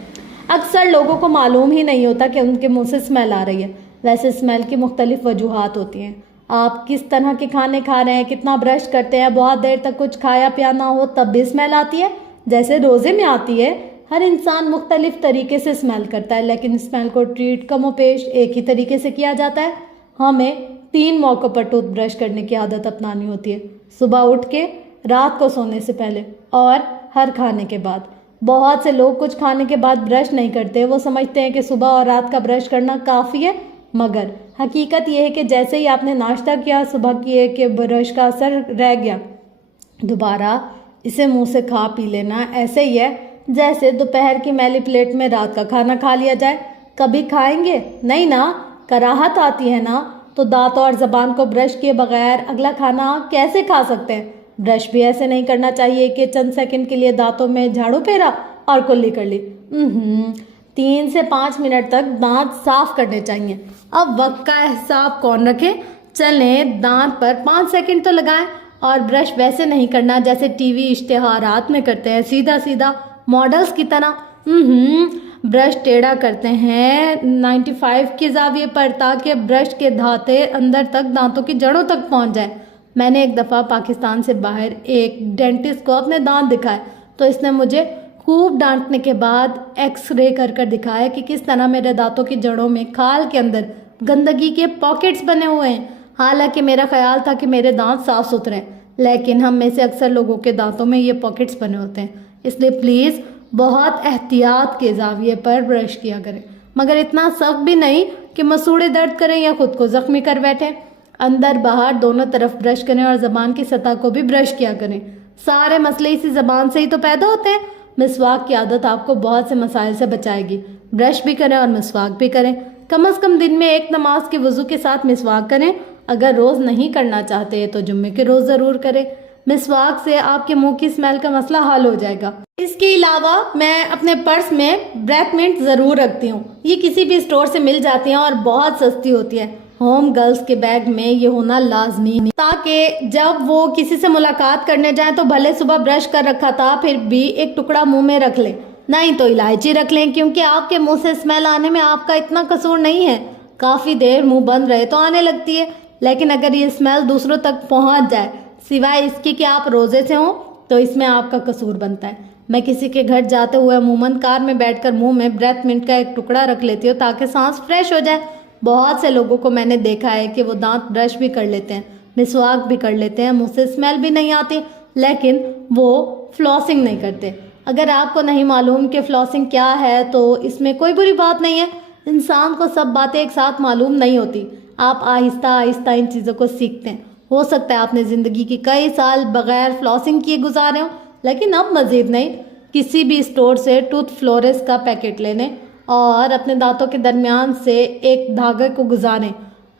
अक्सर लोगों को मालूम ही नहीं होता कि उनके मुंह से स्मेल आ रही है। वैसे स्मेल की मुख्तलिफ वजूहात होती हैं। आप किस तरह के खाने खा रहे हैं, कितना ब्रश करते हैं, बहुत देर तक कुछ खाया पिया ना हो तब भी स्मेल आती है, जैसे रोज़े में आती है। हर इंसान मुख्तलिफ तरीके से स्मेल करता है, लेकिन स्मेल को ट्रीट कमोपेश एक ही तरीके से किया जाता है। हमें 3 मौक़ों पर टूथब्रश करने की आदत अपनानी होती है, सुबह उठ के, रात को सोने से पहले और हर खाने के बाद। बहुत से लोग कुछ खाने के बाद ब्रश नहीं करते, वो समझते हैं कि सुबह और रात का ब्रश करना काफ़ी है, मगर हकीकत यह है कि जैसे ही आपने नाश्ता किया, सुबह किए कि ब्रश का असर रह गया, दोबारा इसे मुंह से खा पी लेना ऐसे ही है जैसे दोपहर की मैली प्लेट में रात का खाना खा लिया जाए। कभी खाएंगे नहीं ना, कराहत आती है ना, तो दांत और जबान को ब्रश किए बगैर अगला खाना आप कैसे खा सकते हैं। ब्रश भी ऐसे नहीं करना चाहिए कि चंद सेकंड के लिए दांतों में झाड़ू फेरा और कुल्ली कर ली। 3 से 5 मिनट तक दांत साफ करने चाहिए। अब वक्त का हिसाब कौन रखे, चलें दांत पर 5 सेकंड तो लगाएं। और ब्रश वैसे नहीं करना जैसे टीवी इश्तेहारात में करते हैं, सीधा सीधा मॉडल्स की तरह। ब्रश टेढ़ा करते हैं 95 के जाविये पर, ताकि ब्रश के धाते अंदर तक दांतों की जड़ों तक पहुंच जाए। मैंने एक दफ़ा पाकिस्तान से बाहर एक डेंटिस्ट को अपने दांत दिखाए, तो इसने मुझे खूब डांटने के बाद एक्सरे कर दिखाया कि किस तरह मेरे दांतों की जड़ों में खाल के अंदर गंदगी के पॉकेट्स बने हुए हैं। हालांकि मेरा ख्याल था कि मेरे दांत साफ सुथरे हैं, लेकिन हम में से अक्सर लोगों के दांतों में ये पॉकेट्स बने होते हैं। इसलिए प्लीज़ बहुत एहतियात के जाविये पर ब्रश किया करें, मगर इतना सख्त भी नहीं कि मसूड़े दर्द करें या खुद को ज़ख्मी कर बैठें। अंदर बाहर दोनों तरफ ब्रश करें और ज़बान की सतह को भी ब्रश किया करें। सारे मसले इसी ज़बान से ही तो पैदा होते हैं। मिसवाक की आदत आपको बहुत से मसाइल से बचाएगी। ब्रश भी करें और मिसवाक भी करें। कम से कम दिन में एक नमाज के वज़ू के साथ मिसवाक करें। अगर रोज़ नहीं करना चाहते तो जुम्मे के रोज़ ज़रूर करें। मिसवाक से आपके मुंह की स्मेल का मसला हल हो जाएगा। इसके अलावा मैं अपने पर्स में ब्रेथ मिंट ज़रूर रखती हूँ। ये किसी भी स्टोर से मिल जाती हैं और बहुत सस्ती होती है। होम गर्ल्स के बैग में ये होना लाजमी है, ताकि जब वो किसी से मुलाकात करने जाएं तो भले सुबह ब्रश कर रखा था फिर भी एक टुकड़ा मुंह में रख लें, नहीं तो इलायची रख लें, क्योंकि आपके मुंह से स्मेल आने में आपका इतना कसूर नहीं है। काफ़ी देर मुंह बंद रहे तो आने लगती है, लेकिन अगर ये स्मेल दूसरों तक पहुंच जाए, सिवाय इसके कि आप रोज़े से हों, तो इसमें आपका कसूर बनता है। मैं किसी के घर जाते हुए अमूमन कार में बैठकर मुंह में ब्रेथ मिंट का एक टुकड़ा रख लेती हूँ ताकि सांस फ्रेश हो जाए। बहुत से लोगों को मैंने देखा है कि वो दांत ब्रश भी कर लेते हैं, मिसवाक भी कर लेते हैं, मुंह से स्मेल भी नहीं आती, लेकिन वो फ्लॉसिंग नहीं करते। अगर आपको नहीं मालूम कि फ्लॉसिंग क्या है तो इसमें कोई बुरी बात नहीं है। इंसान को सब बातें एक साथ मालूम नहीं होती। आप आहिस्ता आहिस्ता इन चीज़ों को सीखते हैं। हो सकता है आपने ज़िंदगी की कई साल बगैर फ्लॉसिंग किए गुजारे हो, लेकिन अब मज़ीद नहीं। किसी भी स्टोर से टूथ फ्लोरेस का पैकेट ले लें और अपने दांतों के दरमियान से एक धागे को गुजारें।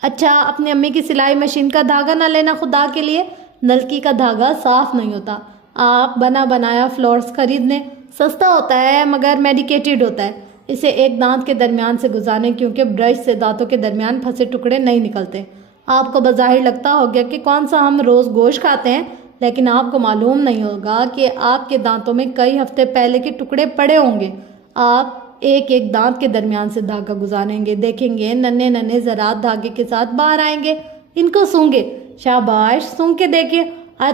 अच्छा, अपनी अम्मी की सिलाई मशीन का धागा ना लेना खुदा के लिए, नलकी का धागा साफ़ नहीं होता। आप बना बनाया फ्लोर्स खरीद लें, सस्ता होता है मगर मेडिकेटेड होता है। इसे एक दांत के दरमियान से गुजारें, क्योंकि ब्रश से दांतों के दरमियान फंसे टुकड़े नहीं निकलते। आपको बज़ाहिर लगता होगा कि कौन सा हम रोज़ गोश्त खाते हैं, लेकिन आपको मालूम नहीं होगा कि आपके दांतों में कई हफ्ते पहले के टुकड़े पड़े होंगे। आप एक एक दांत के दरमियान से धागा गुजारेंगे, देखेंगे नन्हे नन्हे ज़रात धागे के साथ बाहर आएंगे। इनको सूंघे, शाबाश, सूंघ के देखिए।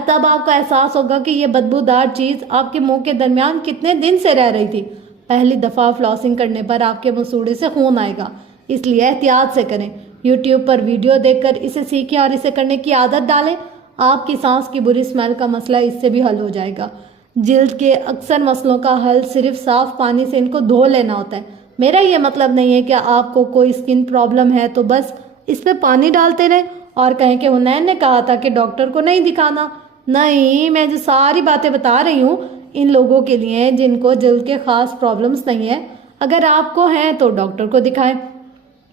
तब आपको एहसास होगा कि ये बदबूदार चीज़ आपके मुंह के दरमियान कितने दिन से रह रही थी। पहली दफ़ा फ्लॉसिंग करने पर आपके मसूड़े से खून आएगा, इसलिए एहतियात से करें। यूट्यूब पर वीडियो देखकर इसे सीखें और इसे करने की आदत डालें। आपकी सांस की बुरी स्मेल का मसला इससे भी हल हो जाएगा। जिल्द के अक्सर मसलों का हल सिर्फ साफ़ पानी से इनको धो लेना होता है। मेरा ये मतलब नहीं है कि आपको कोई स्किन प्रॉब्लम है तो बस इस पर पानी डालते रहें और कहें कि हुनैन ने कहा था कि डॉक्टर को नहीं दिखाना। नहीं, मैं जो सारी बातें बता रही हूँ इन लोगों के लिए जिनको जिल्द के ख़ास प्रॉब्लम्स नहीं है। अगर आपको हैं तो डॉक्टर को दिखाएं।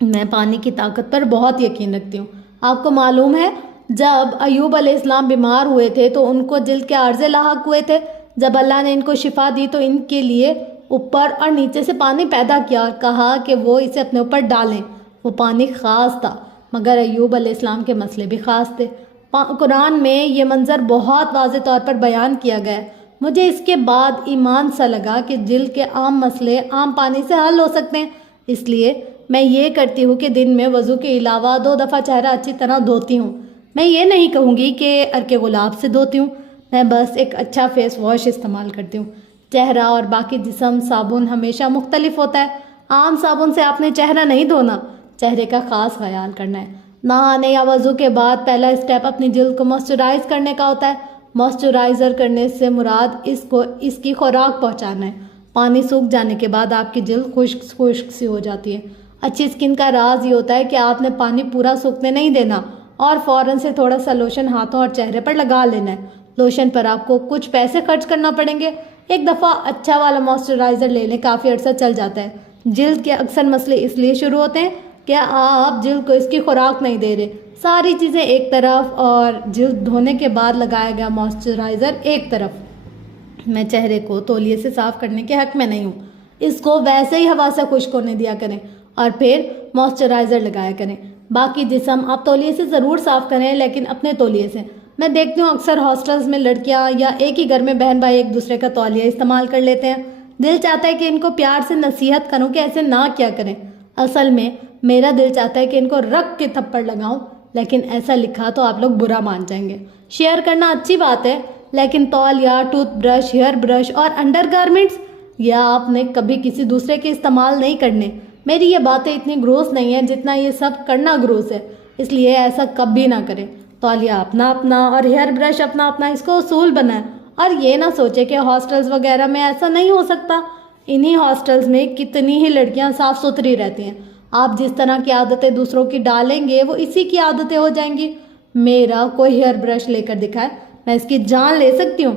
मैं पानी की ताकत पर बहुत यकीन रखती हूँ। आपको मालूम है, जब अयूब अलैहिस्सलाम बीमार हुए थे तो उनको जिल्द के आर्ज़े लाहक हुए थे। जब अल्लाह ने इनको शिफा दी तो इनके लिए ऊपर और नीचे से पानी पैदा किया और कहा कि वो इसे अपने ऊपर डालें। वो पानी ख़ास था, मगर अयूब अलैहिस्सलाम के मसले भी ख़ास थे। कुरान में ये मंज़र बहुत वाज़ेह तौर पर बयान किया गया है। मुझे इसके बाद ईमान सा लगा कि जिल्द के आम मसले आम पानी से हल हो सकते हैं। इसलिए मैं ये करती हूँ कि दिन में वज़ू के अलावा 2 दफ़ा चेहरा अच्छी तरह धोती हूँ। मैं ये नहीं कहूँगी कि अर्के गुलाब से धोती हूँ, मैं बस एक अच्छा फेस वॉश इस्तेमाल करती हूँ। चेहरा और बाकी जिस्म साबुन हमेशा मुख्तलिफ होता है। आम साबुन से आपने चेहरा नहीं धोना, चेहरे का ख़ास ख्याल करना है। नहाने या वज़ू के बाद पहला स्टेप अपनी जिल्द को मॉइस्चराइज़ करने का होता है। मॉइस्चराइज़र करने से मुराद इसको इसकी खुराक पहुंचाना है। पानी सूख जाने के बाद आपकी जल्द खुश्क खुश्क सी हो जाती है। अच्छी स्किन का राज ये होता है कि आपने पानी पूरा सूखने नहीं देना और फ़ौरन से थोड़ा सा लोशन हाथों और चेहरे पर लगा लेना है। लोशन पर आपको कुछ पैसे खर्च करना पड़ेंगे। एक दफ़ा अच्छा वाला मॉइस्चराइज़र ले लें, काफ़ी अर्सा चल जाता है। जल्द के अक्सर मसले इसलिए शुरू होते हैं कि आप जल्द को इसकी खुराक नहीं दे रहे। सारी चीज़ें एक तरफ और जल्द धोने के बाद लगाया गया मॉइस्चराइज़र एक तरफ। मैं चेहरे को तौलिए से साफ़ करने के हक़ में नहीं हूँ। इसको वैसे ही हवा से खुश्क होने दिया करें और फिर मॉइस्चराइज़र लगाया करें। बाकी जिस्म आप तौलिए से ज़रूर साफ़ करें, लेकिन अपने तौलिए से। मैं देखती हूँ अक्सर हॉस्टल्स में लड़कियाँ या एक ही घर में बहन भाई एक दूसरे का तौलिया इस्तेमाल कर लेते हैं। दिल चाहता है कि इनको प्यार से नसीहत करूँ कि ऐसे ना क्या करें। असल में मेरा दिल चाहता है कि इनको रख के थप्पड़ लगाऊं, लेकिन ऐसा लिखा तो आप लोग बुरा मान जाएंगे। शेयर करना अच्छी बात है, लेकिन तौलिया, टूथब्रश, हेयर ब्रश और अंडरगारमेंट्स यह आपने कभी किसी दूसरे के इस्तेमाल नहीं करने। मेरी ये बातें इतनी ग्रोस नहीं है जितना ये सब करना ग्रोस है, इसलिए ऐसा कभी ना करें। तौलिया अपना अपना और हेयर ब्रश अपना अपना, इसको उसूल बनाएं और ये ना सोचे कि हॉस्टल्स वगैरह में ऐसा नहीं हो सकता। इन्हीं हॉस्टल्स में कितनी ही लड़कियां साफ़ सुथरी रहती हैं। आप जिस तरह की आदतें दूसरों की डालेंगे वो इसी की आदतें हो जाएंगी। मेरा कोई हेयर ब्रश लेकर दिखाए, मैं इसकी जान ले सकती हूँ।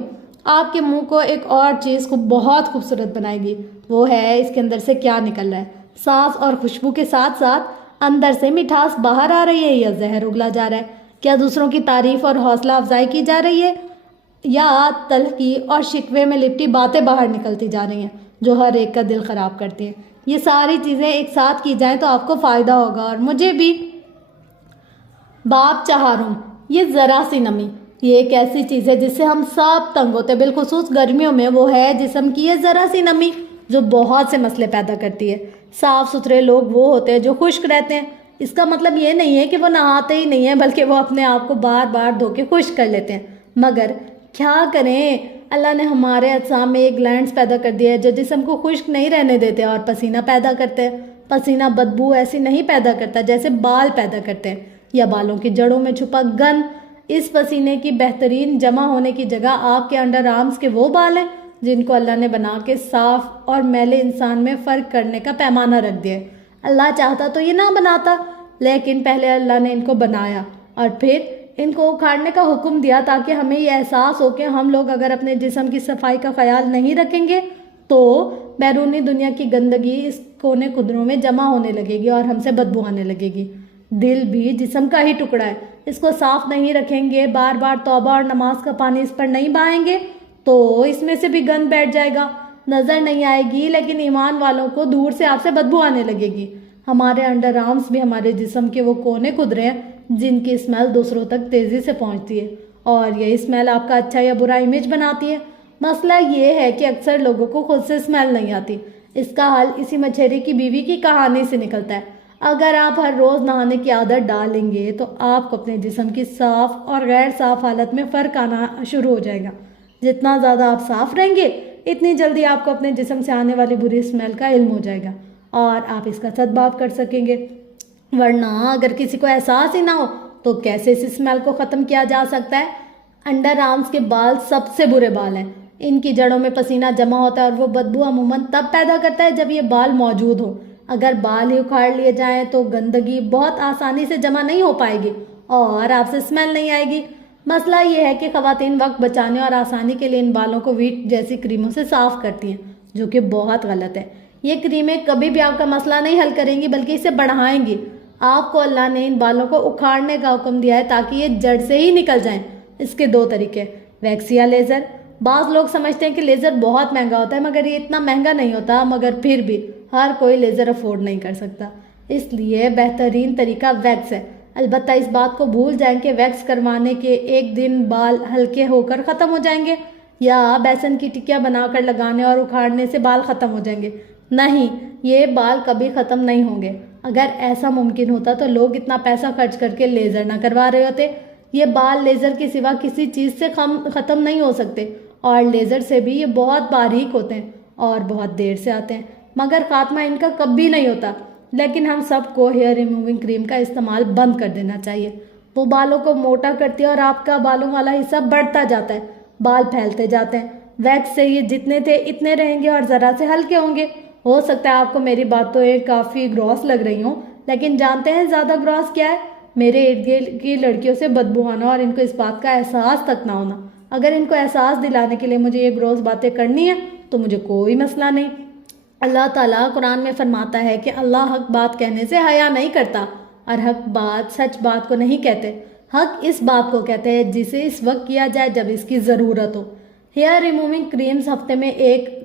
आपके मुंह को एक और चीज़ को बहुत खूबसूरत बनाएगी, वो है इसके अंदर से क्या निकल रहा है। सांस और खुशबू के साथ साथ अंदर से मिठास बाहर आ रही है या जहर उगला जा रहा है। क्या दूसरों की तारीफ और हौसला अफजाई की जा रही है या तल्खी और शिकवे में लिपटी बातें बाहर निकलती जा रही हैं जो हर एक का दिल ख़राब करती हैं। ये सारी चीज़ें एक साथ की जाएं तो आपको फ़ायदा होगा और मुझे भी। बाप चहारों, ये ज़रा सी नमी, ये एक ऐसी चीज़ है जिससे हम सब तंग होते हैं, बिलखुसूस गर्मियों में। वो है जिस्म की ये ज़रा सी नमी जो बहुत से मसले पैदा करती है। साफ़ सुथरे लोग वो होते हैं जो खुश्क रहते हैं। इसका मतलब ये नहीं है कि वो नहाते ही नहीं है, बल्कि वो अपने आप को बार बार धो के खुश्क कर लेते हैं। मगर क्या करें, अल्लाह ने हमारे अजसाम में एक ग्लैंड्स पैदा कर दिया है जो जिस्म को खुश्क नहीं रहने देते और पसीना पैदा करते हैं। पसीना बदबू ऐसी नहीं पैदा करता जैसे बाल पैदा करते हैं या बालों की जड़ों में छुपा गंद। इस पसीने की बेहतरीन जमा होने की जगह आपके अंडर आर्म्स के वो बाल हैं जिनको अल्लाह ने बना के साफ और मैले इंसान में फ़र्क करने का पैमाना रख दिया है। अल्लाह चाहता तो ये ना बनाता, लेकिन पहले अल्लाह ने इनको बनाया और फिर इनको उखाड़ने का हुक्म दिया ताकि हमें ये एहसास हो कि हम लोग अगर अपने जिस्म की सफाई का ख्याल नहीं रखेंगे तो बैरूनी दुनिया की गंदगी इस कोने कुदरों में जमा होने लगेगी और हमसे बदबू आने लगेगी। दिल भी जिस्म का ही टुकड़ा है, इसको साफ नहीं रखेंगे, बार बार तौबा और नमाज का पानी इस पर नहीं बहाएंगे तो इसमें से भी गंद बैठ जाएगा। नज़र नहीं आएगी लेकिन ईमान वालों को दूर से आपसे बदबू आने लगेगी। हमारे अंडर आर्म्स भी हमारे जिस्म के वो कोने कुदरे हैं जिनकी स्मेल दूसरों तक तेज़ी से पहुंचती है और यही स्मेल आपका अच्छा या बुरा इमेज बनाती है। मसला ये है कि अक्सर लोगों को खुद से स्मेल नहीं आती। इसका हल इसी मछेरे की बीवी की कहानी से निकलता है। अगर आप हर रोज़ नहाने की आदत डालेंगे तो आपको अपने जिस्म की साफ़ और गैर साफ़ हालत में फ़र्क आना शुरू हो जाएगा। जितना ज़्यादा आप साफ़ रहेंगे इतनी जल्दी आपको अपने जिस्म से आने वाली बुरी स्मेल का इल्म हो जाएगा और आप इसका सद्भाव कर सकेंगे। वरना अगर किसी को एहसास ही ना हो तो कैसे इस स्मेल को ख़त्म किया जा सकता है। अंडर आर्म्स के बाल सबसे बुरे बाल हैं। इनकी जड़ों में पसीना जमा होता है और वो बदबू अमूमन तब पैदा करता है जब ये बाल मौजूद हो। अगर बाल ही उखाड़ लिए जाएं तो गंदगी बहुत आसानी से जमा नहीं हो पाएगी और आपसे स्मेल नहीं आएगी। मसला ये है कि ख़वातीन वक्त बचाने और आसानी के लिए इन बालों को वीट जैसी क्रीमों से साफ़ करती हैं, जो कि बहुत गलत है। ये क्रीमें कभी भी आपका मसला नहीं हल करेंगी बल्कि इसे बढ़ाएंगी। आपको अल्लाह ने इन बालों को उखाड़ने का हुक्म दिया है ताकि ये जड़ से ही निकल जाएं। इसके दो तरीके, वैक्स या लेज़र। बाज़ लोग समझते हैं कि लेज़र बहुत महंगा होता है, मगर ये इतना महंगा नहीं होता। मगर फिर भी हर कोई लेज़र अफोर्ड नहीं कर सकता, इसलिए बेहतरीन तरीका वैक्स है। अलबत्ता इस बात को भूल जाएं कि वैक्स करवाने के एक दिन बाल हल्के होकर ख़त्म हो जाएंगे या बेसन की टिक्कियाँ बनाकर लगाने और उखाड़ने से बाल ख़त्म हो जाएंगे। नहीं, ये बाल कभी ख़त्म नहीं होंगे। अगर ऐसा मुमकिन होता तो लोग इतना पैसा खर्च करके लेज़र ना करवा रहे होते। ये बाल लेज़र के सिवा किसी चीज़ से ख़त्म नहीं हो सकते और लेज़र से भी ये बहुत बारीक होते हैं और बहुत देर से आते हैं, मगर खात्मा इनका कभी नहीं होता। लेकिन हम सबको हेयर रिमूविंग क्रीम का इस्तेमाल बंद कर देना चाहिए। वो बालों को मोटा करती है और आपका बालों वाला हिस्सा बढ़ता जाता है, बाल फैलते जाते हैं। वैक्स से ये जितने थे इतने रहेंगे और ज़रा से हल्के होंगे। हो सकता है आपको मेरी बातें काफ़ी ग्रॉस लग रही हों, लेकिन जानते हैं ज़्यादा ग्रॉस क्या है? मेरे इर्द गिर्द की लड़कियों से बदबू आना और इनको इस बात का एहसास तक ना होना। अगर इनको एहसास दिलाने के लिए मुझे ये ग्रॉस बातें करनी है तो मुझे कोई मसला नहीं। अल्लाह ताला कुरान में फरमाता है कि अल्लाह हक बात कहने से हया नहीं करता और हक बात सच बात को नहीं कहते। हक इस बात को कहते हैं जिसे इस वक्त किया जाए जब इसकी ज़रूरत हो। हेयर रिमूविंग क्रीम्स हफ्ते में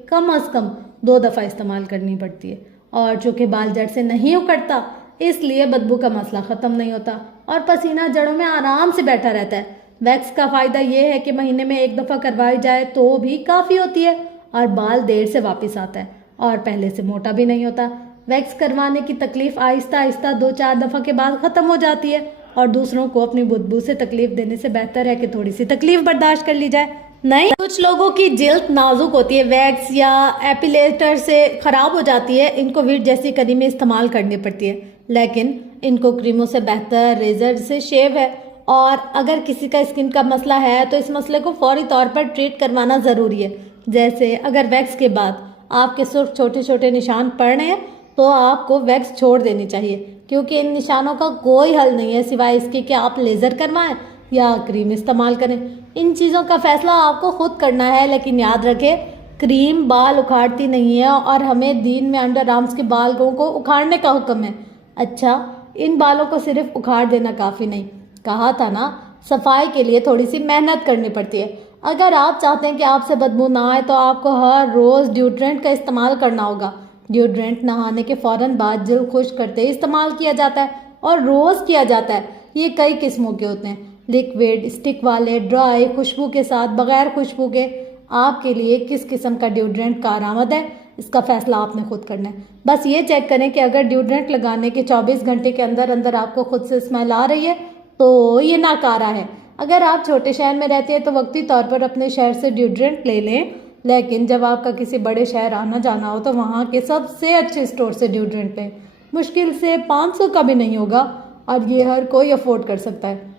कम अज़ कम 2 दफ़ा इस्तेमाल करनी पड़ती है और चूँकि बाल जड़ से नहीं उखड़ता इसलिए बदबू का मसला ख़त्म नहीं होता और पसीना जड़ों में आराम से बैठा रहता है। वैक्स का फ़ायदा ये है कि महीने में 1 दफ़ा करवाई जाए तो भी काफ़ी होती है और बाल देर से वापस आता है और पहले से मोटा भी नहीं होता। वैक्स करवाने की तकलीफ आहिस्ता आहिस्ता 2-4 दफ़ा के बाद ख़त्म हो जाती है और दूसरों को अपनी बदबू से तकलीफ देने से बेहतर है कि थोड़ी सी तकलीफ बर्दाश्त कर ली जाए। नहीं, कुछ लोगों की जिल्द नाजुक होती है, वैक्स या एपिलेटर से ख़राब हो जाती है, इनको वीट जैसी क्रीमें इस्तेमाल करनी पड़ती है, लेकिन इनको क्रीमों से बेहतर रेजर से शेव है। और अगर किसी का स्किन का मसला है तो इस मसले को फौरी तौर पर ट्रीट करवाना ज़रूरी है। जैसे अगर वैक्स के बाद आपके सिर्फ छोटे छोटे निशान पड़ रहे हैं तो आपको वैक्स छोड़ देनी चाहिए, क्योंकि इन निशानों का कोई हल नहीं है सिवाय इसके कि आप लेज़र करवाएं या क्रीम इस्तेमाल करें। इन चीज़ों का फैसला आपको खुद करना है, लेकिन याद रखें क्रीम बाल उखाड़ती नहीं है और हमें दीन में अंडर आर्म्स के बालों को उखाड़ने का हुक्म है। अच्छा, इन बालों को सिर्फ उखाड़ देना काफ़ी नहीं, कहा था ना सफाई के लिए थोड़ी सी मेहनत करनी पड़ती है। अगर आप चाहते हैं कि आपसे बदबू ना आए तो आपको हर रोज़ डिओड्रेंट का इस्तेमाल करना होगा। डिओड्रेंट नहाने के फ़ौरन बाद जल्द खुश्क करते ही इस्तेमाल किया जाता है और रोज़ किया जाता है। ये कई किस्मों के होते हैं, लिक्विड, स्टिक वाले, ड्राई, खुशबू के साथ, बगैर खुशबू के। आपके लिए किस किस्म का डिओड्रेंट कारआमद है इसका फैसला आपने खुद करना है। बस ये चेक करें कि अगर डिओड्रेंट लगाने के 24 घंटे के अंदर अंदर आपको खुद से स्मेल आ रही है तो ये नाकारा है। अगर आप छोटे शहर में रहते हैं तो वक्ती तौर पर अपने शहर से डिओड्रेंट ले लें, लेकिन जब आपका किसी बड़े शहर आना जाना हो तो वहाँ के सबसे अच्छे स्टोर से डिओड्रेंट लें। मुश्किल से 500 का भी नहीं होगा और ये हर कोई अफोर्ड कर सकता है।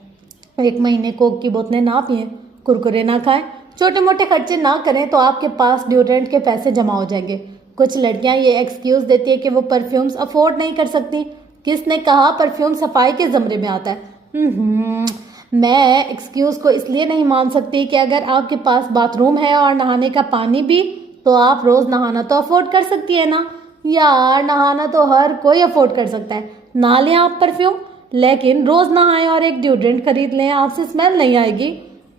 1 महीने कोक की बोतलें ना पिएं, कुरकुरे ना खाएं, छोटे मोटे खर्चे ना करें तो आपके पास डिओड्रेंट के पैसे जमा हो जाएंगे। कुछ लड़कियां ये एक्सक्यूज़ देती है कि वो परफ्यूम्स अफोर्ड नहीं कर सकती। किसने कहा परफ्यूम सफाई के ज़मरे में आता है? मैं एक्सक्यूज़ को इसलिए नहीं मान सकती कि अगर आपके पास बाथरूम है और नहाने का पानी भी, तो आप रोज़ नहाना तो अफोर्ड कर सकती है ना यार। नहाना तो हर कोई अफोर्ड कर सकता है। ना लें आप परफ्यूम, लेकिन रोज़ नहाएं और एक डिओड्रेंट खरीद लें, आपसे स्मेल नहीं आएगी।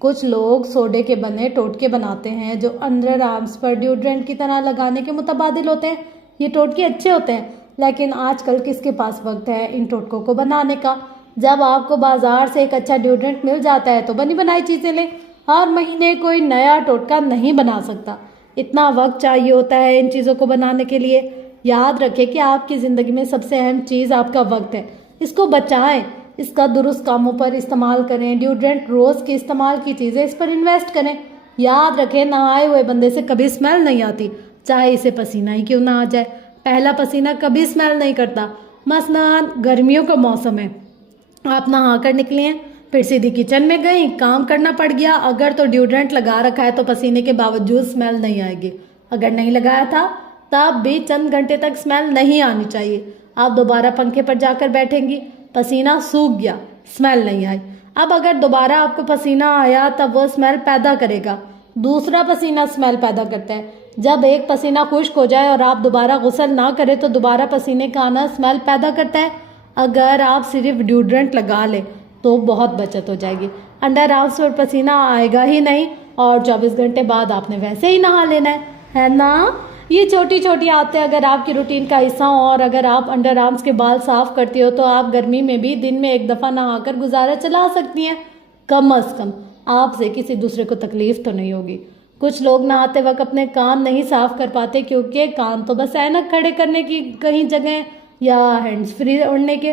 कुछ लोग सोडे के बने टोटके बनाते हैं जो अंडर आर्म्स पर डिओड्रेंट की तरह लगाने के मुतबादिल होते हैं। ये टोटके अच्छे होते हैं, लेकिन आजकल किसके पास वक्त है इन टोटकों को बनाने का। जब आपको बाजार से एक अच्छा डिओड्रेंट मिल जाता है तो बनी बनाई चीज़ें लें। हर महीने कोई नया टोटका नहीं बना सकता, इतना वक्त चाहिए होता है इन चीज़ों को बनाने के लिए। याद रखें कि आपकी ज़िंदगी में सबसे अहम चीज़ आपका वक्त है, इसको बचाएं, इसका दुरुस्त कामों पर इस्तेमाल करें। डिओड्रेंट रोज़ के इस्तेमाल की चीज़ें, इस पर इन्वेस्ट करें। याद रखें नहाए हुए बंदे से कभी स्मेल नहीं आती, चाहे इसे पसीना ही क्यों ना आ जाए। पहला पसीना कभी स्मेल नहीं करता। मसलन गर्मियों का मौसम है, आप नहा कर निकली हैं, फिर सीधी किचन में गई, काम करना पड़ गया, अगर तो डिओड्रेंट लगा रखा है तो पसीने के बावजूद स्मेल नहीं आएगी। अगर नहीं लगाया था तब भी चंद घंटे तक स्मेल नहीं आनी चाहिए। आप दोबारा पंखे पर जाकर बैठेंगी, पसीना सूख गया, स्मेल नहीं आई। अब अगर दोबारा आपको पसीना आया तब वो स्मेल पैदा करेगा। दूसरा पसीना स्मेल पैदा करता है। जब एक पसीना खुश्क हो जाए और आप दोबारा गुस्ल ना करें तो दोबारा पसीने का आना स्मेल पैदा करता है। अगर आप सिर्फ डिओड्रेंट लगा लें तो बहुत बचत हो जाएगी। अंडर आर्म्स पर पसीना आएगा ही नहीं और 24 घंटे बाद आपने वैसे ही नहा लेना है ना। ये छोटी छोटी आदतें अगर आपकी रूटीन का हिस्सा हो और अगर आप अंडर आर्म्स के बाल साफ करती हो तो आप गर्मी में भी दिन में 1 दफ़ा नहाकर गुजारा चला सकती हैं। कम अज़ कम आपसे किसी दूसरे को तकलीफ तो नहीं होगी। कुछ लोग नहाते वक्त अपने कान नहीं साफ कर पाते क्योंकि कान तो बस ऐनक खड़े करने की कहीं जगह या हैंड्स फ्री उड़ने के।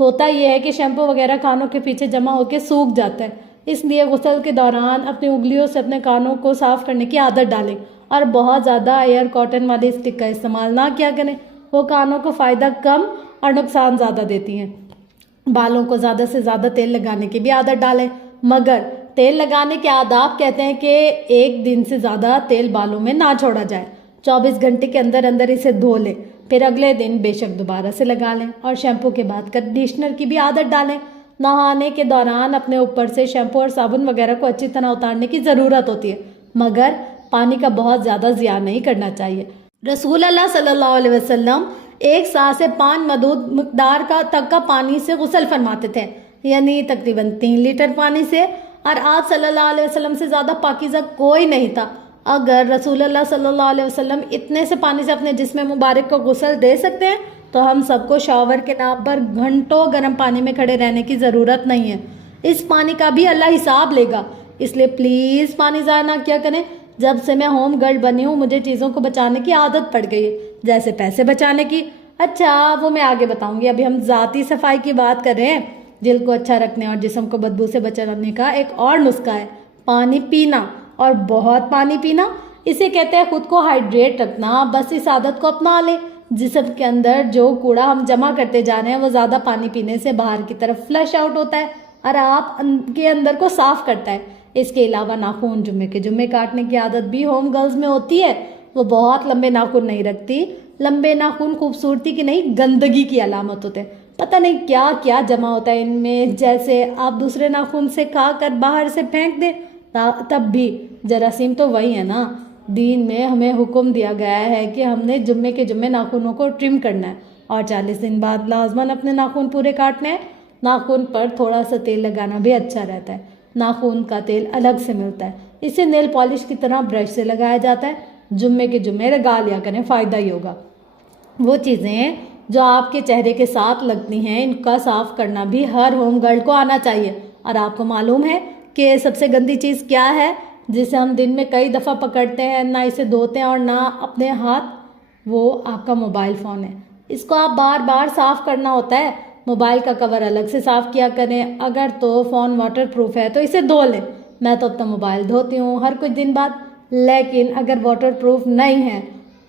होता यह है कि शैम्पू वगैरह कानों के पीछे जमा होकर सूख जाता है, इसलिए गुस्ल के दौरान अपनी उंगलियों से अपने कानों को साफ करने की आदत डालें और बहुत ज़्यादा एयर कॉटन वाली स्टिक का इस्तेमाल ना किया करें, वो कानों को फ़ायदा कम और नुकसान ज़्यादा देती हैं। बालों को ज़्यादा से ज़्यादा तेल लगाने की भी आदत डालें, मगर तेल लगाने के आदाब कहते हैं कि एक दिन से ज़्यादा तेल बालों में ना छोड़ा जाए। 24 घंटे के अंदर अंदर इसे धो लें, फिर अगले दिन बेशक दोबारा से लगा लें। और शैम्पू के बाद कंडीशनर की भी आदत डालें। नहाने के दौरान अपने ऊपर से शैम्पू और साबुन वगैरह को अच्छी तरह उतारने की ज़रूरत होती है, मगर पानी का बहुत ज़्यादा ज़िया नहीं करना चाहिए। रसूल अल्लाह सल्लल्लाहु अलैहि वसल्लम 1 साल से 5 मदूद मकदार का तक का पानी से गुस्ल फरमाते थे, यानी तकरीबन 3 लीटर पानी से। और आप सल्लल्लाहु अलैहि वसल्लम से ज़्यादा पाकीज़ा कोई नहीं था। अगर रसूल अल्लाह सल्लल्लाहु अलैहि वसल्लम इतने से पानी से अपने जिस्म मुबारक को गुस्ल दे सकते हैं, तो हम सबको शॉवर के नाम पर घंटों गर्म पानी में खड़े रहने की ज़रूरत नहीं है। इस पानी का भी अल्लाह हिसाब लेगा, इसलिए प्लीज़ पानी ज़ाया ना किया करें। जब से मैं होम गर्ल बनी हूँ, मुझे चीज़ों को बचाने की आदत पड़ गई है, जैसे पैसे बचाने की। अच्छा, वो मैं आगे बताऊंगी। अभी हम ज़ाती सफाई की बात कर रहे हैं। दिल को अच्छा रखने और जिस्म को बदबू से बचाने का एक और नुस्खा है पानी पीना, और बहुत पानी पीना। इसे कहते हैं खुद को हाइड्रेट रखना। बस इस आदत को अपना लें। जिस्म के अंदर जो कूड़ा हम जमा करते जा रहे हैं, वो ज़्यादा पानी पीने से बाहर की तरफ फ्लश आउट होता है और आप के अंदर को साफ करता है। इसके अलावा नाखून जुम्मे के जुम्मे काटने की आदत भी होम गर्ल्स में होती है। वो बहुत लंबे नाखून नहीं रखती। लंबे नाखून खूबसूरती की नहीं, गंदगी की अलामत होते हैं। पता नहीं क्या क्या जमा होता है इनमें। जैसे आप दूसरे नाखून से खा कर बाहर से फेंक दें, तब भी जरासीम तो वही है ना। दीन में हमें हुक्म दिया गया है कि हमने जुम्मे के जुम्मे नाखूनों को ट्रिम करना है और 40 दिन बाद लाजमन अपने नाखून पूरे काटने हैं। नाखून पर थोड़ा सा तेल लगाना भी अच्छा रहता है। नाखून का तेल अलग से मिलता है, इसे नेल पॉलिश की तरह ब्रश से लगाया जाता है। जुम्मे के जुम्मे लगा लिया करें, फ़ायदा ही होगा। वो चीज़ें जो आपके चेहरे के साथ लगती हैं, इनका साफ करना भी हर होम गर्ल को आना चाहिए। और आपको मालूम है कि सबसे गंदी चीज़ क्या है, जिसे हम दिन में कई दफ़ा पकड़ते हैं, ना इसे धोते हैं और ना अपने हाथ? वो आपका मोबाइल फ़ोन है। इसको आप बार बार साफ़ करना होता है। मोबाइल का कवर अलग से साफ़ किया करें। अगर तो फ़ोन वाटर प्रूफ है तो इसे धो लें। मैं तो अपना मोबाइल धोती हूँ हर कुछ दिन बाद। लेकिन अगर वाटर प्रूफ नहीं है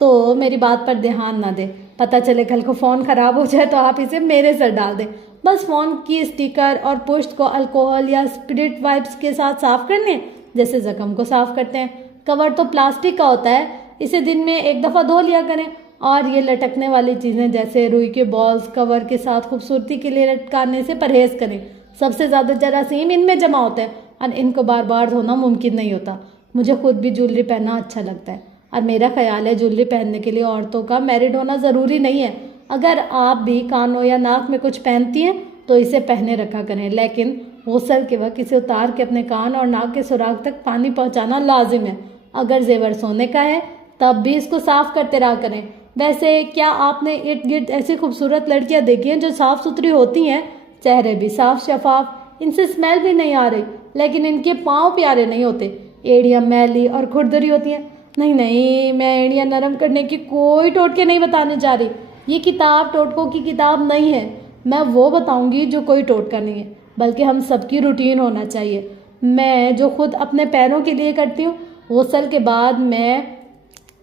तो मेरी बात पर ध्यान ना दें। पता चले कल को फ़ोन ख़राब हो जाए तो आप इसे मेरे सर डाल दें। बस फ़ोन की स्टिकर और पुष्ट को अल्कोहल या स्पिरिट वाइप्स के साथ साफ़ कर लें, जैसे ज़ख्म को साफ़ करते हैं। कवर तो प्लास्टिक का होता है, इसे दिन में 1 दफ़ा धो लिया करें। और ये लटकने वाली चीज़ें जैसे रुई के बॉल्स कवर के साथ खूबसूरती के लिए लटकाने से परहेज़ करें। सबसे ज़्यादा जरासीम इनमें जमा होते हैं और इनको बार बार धोना मुमकिन नहीं होता। मुझे खुद भी ज्वेलरी पहनना अच्छा लगता है और मेरा ख्याल है ज्वेलरी पहनने के लिए औरतों का मैरिड होना ज़रूरी नहीं है। अगर आप भी कानों या नाक में कुछ पहनती हैं तो इसे पहने रखा करें, लेकिन गुस्ल के वक्त इसे उतार के अपने कान और नाक के सुराख तक पानी पहुंचाना लाजिम है। अगर जेवर सोने का है तब भी इसको साफ़ करते रहा करें। वैसे क्या आपने इर्द गिर्द ऐसी खूबसूरत लड़कियां देखी हैं जो साफ़ सुथरी होती हैं, चेहरे भी साफ शफाफ, इनसे स्मेल भी नहीं आ रही, लेकिन इनके पाँव प्यारे नहीं होते, एड़ियाँ मैली और खुरदरी होती हैं? नहीं नहीं, मैं एड़ियाँ नरम करने की कोई टोटके नहीं बताने जा रही। ये किताब टोटकों की किताब नहीं है। मैं वो बताऊंगी जो कोई टोटका नहीं है, बल्कि हम सबकी रूटीन होना चाहिए। मैं जो खुद अपने पैरों के लिए करती हूँ, गुस्ल के बाद मैं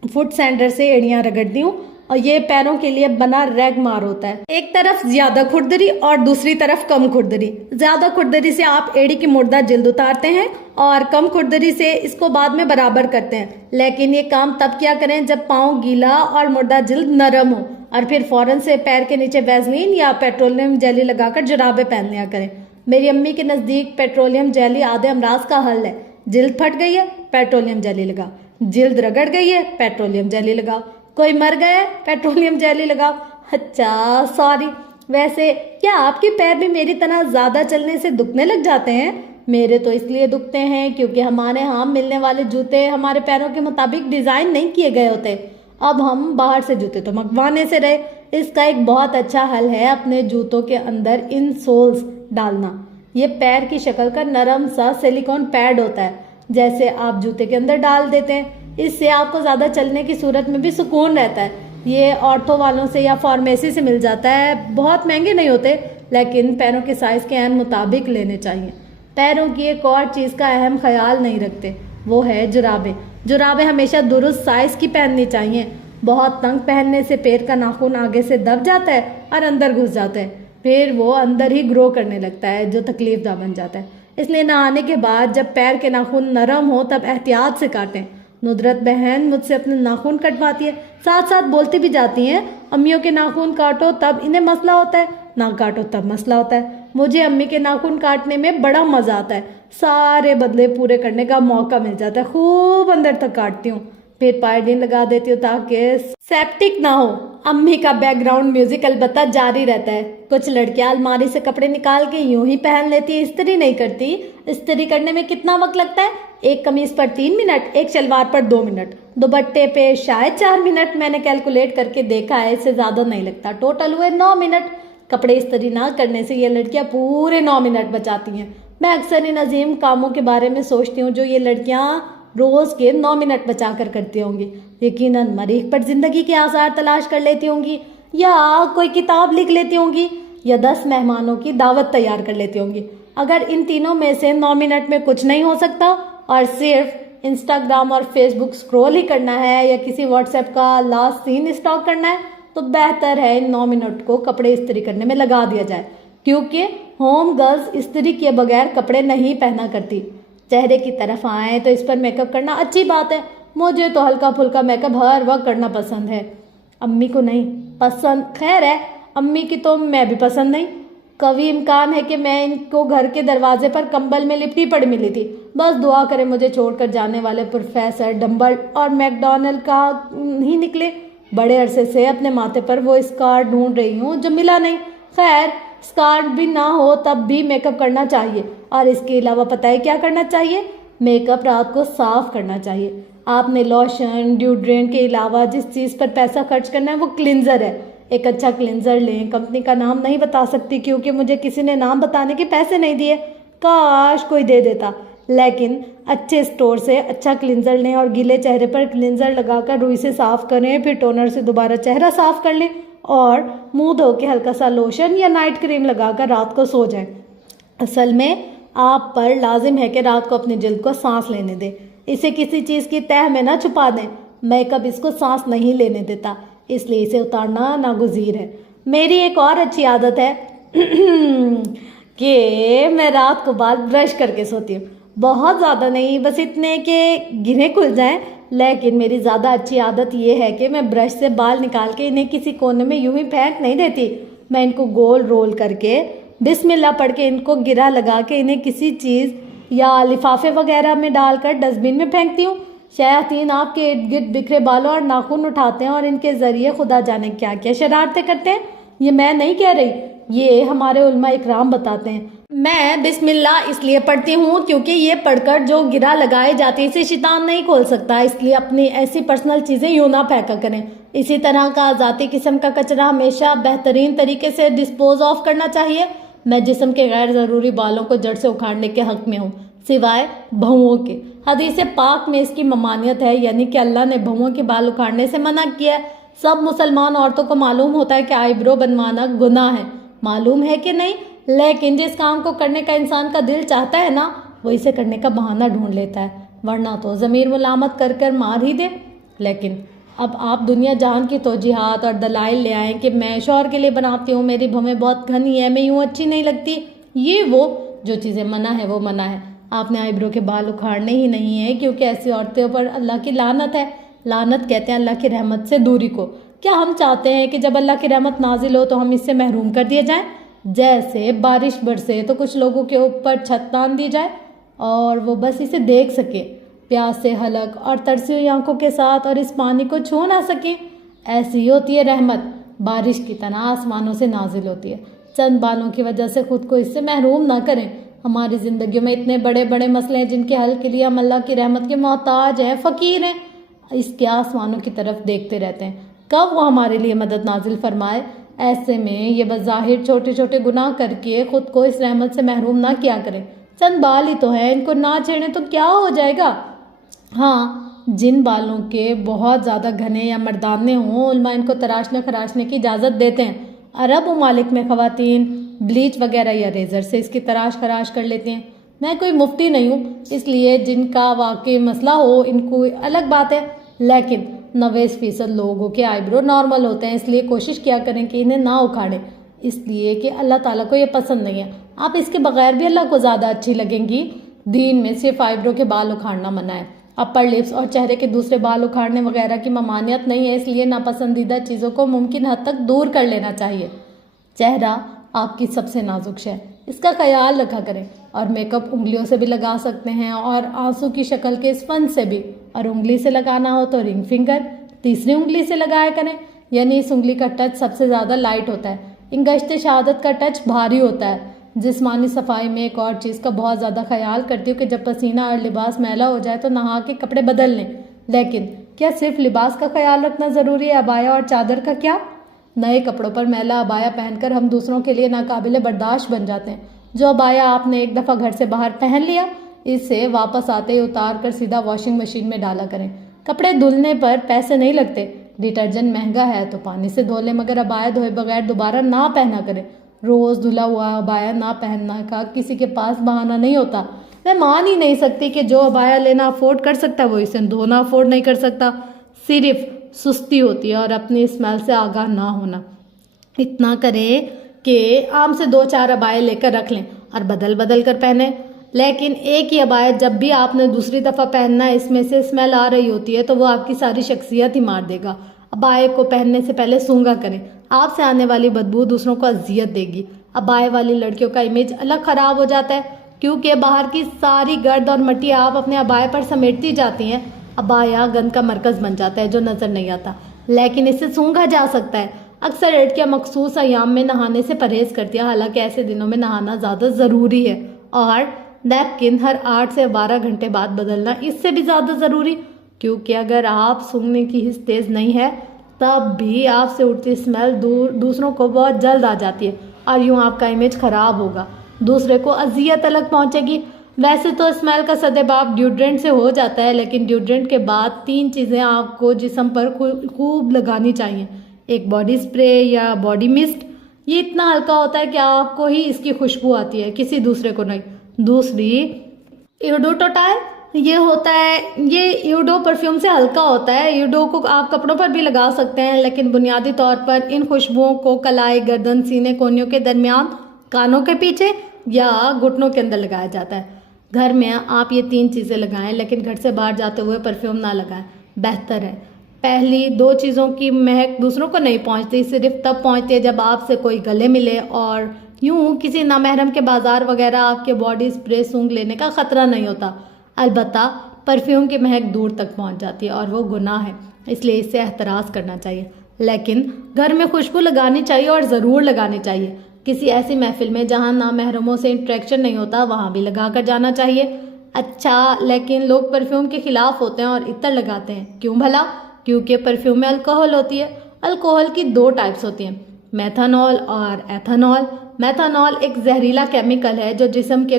फुट सैंडर से एड़ियाँ रगड़ती हूँ और ये पैरों के लिए बना रैग मार होता है। एक तरफ ज्यादा खुरदरी और दूसरी तरफ कम खुरदरी। ज्यादा खुरदरी से आप एड़ी की मुर्दा जिल्द उतारते हैं और कम खुरदरी से इसको बाद में बराबर करते हैं। लेकिन ये काम तब क्या करें जब पाँव गीला और मुर्दा जिल्द नरम हो, और फिर फौरन से पैर के नीचे वैसलीन या पेट्रोलियम जेली लगाकर जुराबे पहन लिया करें। मेरी अम्मी के नज़दीक पेट्रोलियम जेली आधे अमराज का हल है। जिल्द फट गई है, पेट्रोलियम जेली लगाओ। जिल्द रगड़ गई है, पेट्रोलियम जेली लगाओ। कोई मर गया है, पेट्रोलियम जेली लगाओ। अच्छा सॉरी, वैसे क्या आपके पैर भी मेरी तरह ज़्यादा चलने से दुखने लग जाते हैं? मेरे तो इसलिए दुखते हैं क्योंकि हमारे यहाँ मिलने वाले जूते हमारे पैरों के मुताबिक डिज़ाइन नहीं किए गए होते। अब हम बाहर से जूते तो मंगवाने से रहे। इसका एक बहुत अच्छा हल है अपने जूतों के अंदर इन सोल्स डालना। ये पैर की शक्ल का नरम सा सिलिकॉन पैड होता है, जैसे आप जूते के अंदर डाल देते हैं। इससे आपको ज़्यादा चलने की सूरत में भी सुकून रहता है। ये ऑर्थो वालों से या फार्मेसी से मिल जाता है। बहुत महंगे नहीं होते, लेकिन पैरों के साइज़ के ऐन मुताबिक लेने चाहिए। पैरों की एक और चीज़ का अहम ख्याल नहीं रखते, वो है जुराबें। जुराबें हमेशा दुरुस्त साइज़ की पहननी चाहिए। बहुत तंग पहनने से पैर का नाखून आगे से दब जाता है और अंदर घुस जाता है। फिर वो अंदर ही ग्रो करने लगता है, जो तकलीफदा बन जाता है। इसलिए नहाने के बाद जब पैर के नाखून नरम हो तब एहतियात से काटें। नुदरत बहन मुझसे अपने नाखून कटवाती है, साथ साथ बोलती भी जाती हैं, अम्मियों के नाखून काटो तब इन्हें मसला होता है, ना काटो तब मसला होता है। मुझे अम्मी के नाखून काटने में बड़ा मज़ा आता है, सारे बदले पूरे करने का मौका मिल जाता है। खूब अंदर तक काटती हूँ, फिर पायडीन लगा देती हूँ ताकि सेप्टिक ना हो। अम्मी का बैकग्राउंड म्यूजिक अलबत्ता जारी रहता है। कुछ लड़कियां अलमारी से कपड़े निकाल के यूं ही पहन लेती है, इस्त्री नहीं करती। इस्त्री करने में कितना वक्त लगता है? एक कमीज पर 3 मिनट, एक शलवार पर 2 मिनट, दुपट्टे पे शायद 4 मिनट। मैंने कैलकुलेट करके देखा है, इससे ज्यादा नहीं लगता। टोटल हुए 9 मिनट। कपड़े इस्त्री ना करने से ये लड़कियां पूरे 9 मिनट बचाती हैं। मैं अक्सर इन अजीम कामों के बारे में सोचती हूँ जो ये लड़कियां रोज के 9 मिनट बचा कर करती होंगी। यकीनन मरीख पर जिंदगी के आसार तलाश कर लेती होंगी, या कोई किताब लिख लेती होंगी, या 10 मेहमानों की दावत तैयार कर लेती होंगी। अगर इन तीनों में से 9 मिनट में कुछ नहीं हो सकता और सिर्फ इंस्टाग्राम और फेसबुक स्क्रॉल ही करना है या किसी व्हाट्सएप का लास्ट सीन स्टॉक करना है, तो बेहतर है इन 9 मिनट को कपड़े इस्त्री करने में लगा दिया जाए, क्योंकि होम गर्ल्स इस्त्री किए बगैर कपड़े नहीं पहना करती। चेहरे की तरफ आए तो इस पर मेकअप करना अच्छी बात है। मुझे तो हल्का फुल्का मेकअप हर वक्त करना पसंद है, अम्मी को नहीं पसंद। खैर है, अम्मी की तो मैं भी पसंद नहीं। कभी इम्कान है कि मैं इनको घर के दरवाजे पर कंबल में लिपटी पड़ी मिली थी। बस दुआ करें मुझे छोड़कर जाने वाले प्रोफेसर डम्बल और मैकडॉनल्ड का ही निकले। बड़े अरसे से अपने माथे पर वो स्कार ढूंढ रही हूँ जो मिला नहीं। खैर, स्कार भी ना हो तब भी मेकअप करना चाहिए। और इसके अलावा पता है क्या करना चाहिए? मेकअप रात को साफ करना चाहिए। आपने लोशन ड्यूड्रेंट के अलावा जिस चीज़ पर पैसा खर्च करना है वो क्लिनजर है। एक अच्छा क्लिनजर लें। कंपनी का नाम नहीं बता सकती क्योंकि मुझे किसी ने नाम बताने के पैसे नहीं दिए। काश कोई दे देता। लेकिन अच्छे स्टोर से अच्छा क्लिनजर लें और गीले चेहरे पर क्लिनजर लगाकर रुई से साफ करें, फिर टोनर से दोबारा चेहरा साफ कर लें और मुंह धो के हल्का सा लोशन या नाइट क्रीम लगाकर रात को सो जाएं। असल में आप पर लाजिम है कि रात को अपनी जल्द को सांस लेने दें। इसे किसी चीज़ की तह में ना छुपा दें। मेकअप इसको सांस नहीं लेने देता, इसलिए इसे उतारना नागुज़ीर है। मेरी एक और अच्छी आदत है कि मैं रात को बाल ब्रश करके सोती हूँ। बहुत ज़्यादा नहीं, बस इतने कि गिरे खुल जाएं। लेकिन मेरी ज़्यादा अच्छी आदत ये है कि मैं ब्रश से बाल निकाल के इन्हें किसी कोने में यूं ही फेंक नहीं देती। मैं इनको गोल रोल करके बिस्मिल्लाह पढ़ के इनको गिरा लगा के इन्हें किसी चीज़ या लिफाफे वगैरह में डालकर डस्टबिन में फेंकती हूँ। शयातीन आपके इर्द गिर्द बिखरे बालों और नाखून उठाते हैं और इनके ज़रिए खुदा जाने क्या क्या शरारतें करते हैं। ये मैं नहीं कह रही, ये हमारे उलमा इकराम बताते हैं। मैं बिस्मिल्लाह इसलिए पढ़ती हूँ क्योंकि ये पढ़कर जो गिरा लगाए जाते हैं इसे शैतान नहीं खोल सकता, इसलिए अपनी ऐसी पर्सनल चीज़ें यूँ ना फेंका करें। इसी तरह का ज़ाती किस्म का कचरा हमेशा बेहतरीन तरीके से डिस्पोज ऑफ करना चाहिए। मैं जिस्म के गैर ज़रूरी बालों को जड़ से उखाड़ने के हक़ में हूँ, सिवाय बहुओं के। हदीस पाक में इसकी ममानियत है, यानी कि अल्लाह ने बहुओं के बाल उखाड़ने से मना किया है। सब मुसलमान औरतों को मालूम होता है कि आईब्रो बनवाना गुनाह है, मालूम है कि नहीं? लेकिन जिस काम को करने का इंसान का दिल चाहता है ना, वो इसे करने का बहाना ढूंढ लेता है, वरना तो ज़मीर मुलामत कर कर मार ही दे। लेकिन अब आप दुनिया जहान की तोजीहात और दलाइल ले आएँ कि मैं शौहर के लिए बनाती हूँ, मेरी भवें बहुत घनी है, मैं यूँ अच्छी नहीं लगती। ये वो जो चीज़ें मना है वो मना है। आपने आईब्रो के बाल उखाड़ने ही नहीं है, क्योंकि ऐसी औरतों पर अल्लाह की लानत है। लानत कहते हैं अल्लाह की रहमत से दूरी को। क्या हम चाहते हैं कि जब अल्लाह की रहमत नाजिल हो तो हम इससे महरूम कर दिए जाएं? जैसे बारिश बरसे तो कुछ लोगों के ऊपर छत तान दी जाए और वो बस इसे देख सके प्यास से हलक और तरसी हुई आंखों के साथ, और इस पानी को छू ना सके। ऐसी ही होती है रहमत, बारिश की तरह आसमानों से नाजिल होती है। चंद बालों की वजह से खुद को इससे महरूम ना करें। हमारी ज़िंदगियों में इतने बड़े बड़े मसले हैं जिनके हल के लिए हम अल्लाह की रहमत के मोहताज हैं, फ़कीर हैं। इसके आसमानों की तरफ देखते रहते हैं कब वो हमारे लिए मदद नाजिल फरमाए। ऐसे में ये बज़ाहिर छोटे छोटे गुनाह करके खुद को इस रहमत से महरूम ना किया करें। चंद बाल ही तो हैं, इनको ना छेड़ें तो क्या हो जाएगा। हाँ, जिन बालों के बहुत ज़्यादा घने या मर्दाने हों, उलमा इनको तराशने खराशने की इजाज़त देते हैं। अरब ममालिक में ख़वातीन ब्लीच वगैरह या रेज़र से इसकी तराश खराश कर लेते हैं। मैं कोई मुफ्ती नहीं हूँ, इसलिए जिनका वाकई मसला हो इनको अलग बात है, लेकिन 90% लोगों के आईब्रो नॉर्मल होते हैं, इसलिए कोशिश किया करें कि इन्हें ना उखाड़ें। इसलिए कि अल्लाह ताला को ये पसंद नहीं है। आप इसके बगैर भी अल्लाह को ज़्यादा अच्छी लगेंगी। दीन में सिर्फ आईब्रो के बाल उखाड़ना मना है। अपर लिप्स और चेहरे के दूसरे बाल उखाड़ने वगैरह की ममानियत नहीं है, इसलिए नापसंदीदा चीज़ों को मुमकिन हद तक दूर कर लेना चाहिए। चेहरा आपकी सबसे नाजुक शय, इसका ख्याल रखा करें। और मेकअप उंगलियों से भी लगा सकते हैं और आंसू की शक्ल के स्पंज से भी। और उंगली से लगाना हो तो रिंग फिंगर तीसरी उंगली से लगाया करें, यानी इस उंगली का टच सबसे ज़्यादा लाइट होता है। इन गश्त शहादत का टच भारी होता है। जिस्मानी सफाई में एक और चीज़ का बहुत ज़्यादा ख्याल करती हूँ कि जब पसीना और लिबास मैला हो जाए तो नहा के कपड़े बदल लें। लेकिन क्या सिर्फ लिबास का ख्याल रखना ज़रूरी है? अबाया और चादर का क्या? नए कपड़ों पर मैला अबाया पहनकर हम दूसरों के लिए नाकाबिले बर्दाश्त बन जाते हैं। जो अबाया आपने एक दफ़ा घर से बाहर पहन लिया, इसे वापस आते ही उतार कर सीधा वॉशिंग मशीन में डाला करें। कपड़े धुलने पर पैसे नहीं लगते। डिटर्जेंट महंगा है तो पानी से धो लें, मगर अबाया धोए बगैर दोबारा ना पहना करें। रोज़ धुला हुआ अबाया ना पहनना का किसी के पास बहाना नहीं होता। मैं मान ही नहीं सकती कि जो अबाया लेना अफोर्ड कर सकता है वो इसे धोना अफोर्ड नहीं कर सकता। सिर्फ सुस्ती होती है और अपनी स्मेल से आगाह ना होना। इतना करें कि आम से 2-4 अबाए लेकर रख लें और बदल बदल कर पहने। लेकिन एक ही अबाया जब भी आपने दूसरी दफ़ा पहनना है, इसमें से स्मेल आ रही होती है तो वो आपकी सारी शख्सियत ही मार देगा। अबाए को पहनने से पहले सूंघा करें। आपसे आने वाली बदबू दूसरों को अजियत देगी। अबाए वाली लड़कियों का इमेज अलग ख़राब हो जाता है क्योंकि बाहर की सारी गर्द और मिट्टी आप अपने अबाए पर समेटती जाती हैं। अबाया गंद का मरकज़ बन जाता है जो नज़र नहीं आता, लेकिन इसे सूंघा जा सकता है। अक्सर लड़कियाँ मखसूस अयाम में नहाने से परहेज़ करती हैं, हालांकि ऐसे दिनों में नहाना ज़्यादा ज़रूरी है। और नैपकिन हर 8 से 12 घंटे बाद बदलना इससे भी ज़्यादा ज़रूरी, क्योंकि अगर आप सूंघने की हिस्स तेज़ नहीं है तब भी आपसे उठती स्मेल दूसरों को बहुत जल्द आ जाती है और यूँ आपका इमेज ख़राब होगा, दूसरे को अजियत अलग पहुँचेगी। वैसे तो स्मेल का सद्देबाब ड्यूड्रेंट से हो जाता है, लेकिन ड्यूड्रेंट के बाद 3 चीज़ें आपको जिस्म पर खूब लगानी चाहिए। एक बॉडी स्प्रे या बॉडी मिस्ट, ये इतना हल्का होता है कि आपको ही इसकी खुशबू आती है, किसी दूसरे को नहीं। दूसरी ईडो टोटाइल, ये होता है, ये ईडो परफ्यूम से हल्का होता है। ईडो को आप कपड़ों पर भी लगा सकते हैं, लेकिन बुनियादी तौर पर इन खुशबुओं को कलाई, गर्दन, सीने, कोहनियों के दरमियान, कानों के पीछे या घुटनों के अंदर लगाया जाता है। घर में आप ये 3 चीज़ें लगाएं, लेकिन घर से बाहर जाते हुए परफ्यूम ना लगाएं, बेहतर है। पहली 2 चीज़ों की महक दूसरों को नहीं पहुंचती, सिर्फ तब पहुंचती है जब आपसे कोई गले मिले और यूँ किसी नामहरम के बाजार वगैरह आपके बॉडी स्प्रे सूंघ लेने का ख़तरा नहीं होता। अलबत्ता परफ्यूम की महक दूर तक पहुंच जाती है और वो गुनाह है, इसलिए इससे एहतराज करना चाहिए। लेकिन घर में खुशबू लगानी चाहिए और ज़रूर लगानी चाहिए। किसी ऐसी महफिल में जहाँ नामहरमों से इंटरेक्शन नहीं होता वहाँ भी लगा कर जाना चाहिए। अच्छा, लेकिन लोग परफ्यूम के ख़िलाफ़ होते हैं और इत्र लगाते हैं, क्यों भला? क्योंकि परफ्यूम में अल्कोहल होती है। अल्कोहल की 2 टाइप्स होती हैं, मेथनॉल और एथनॉल। मेथनॉल एक जहरीला केमिकल है जो जिस्म के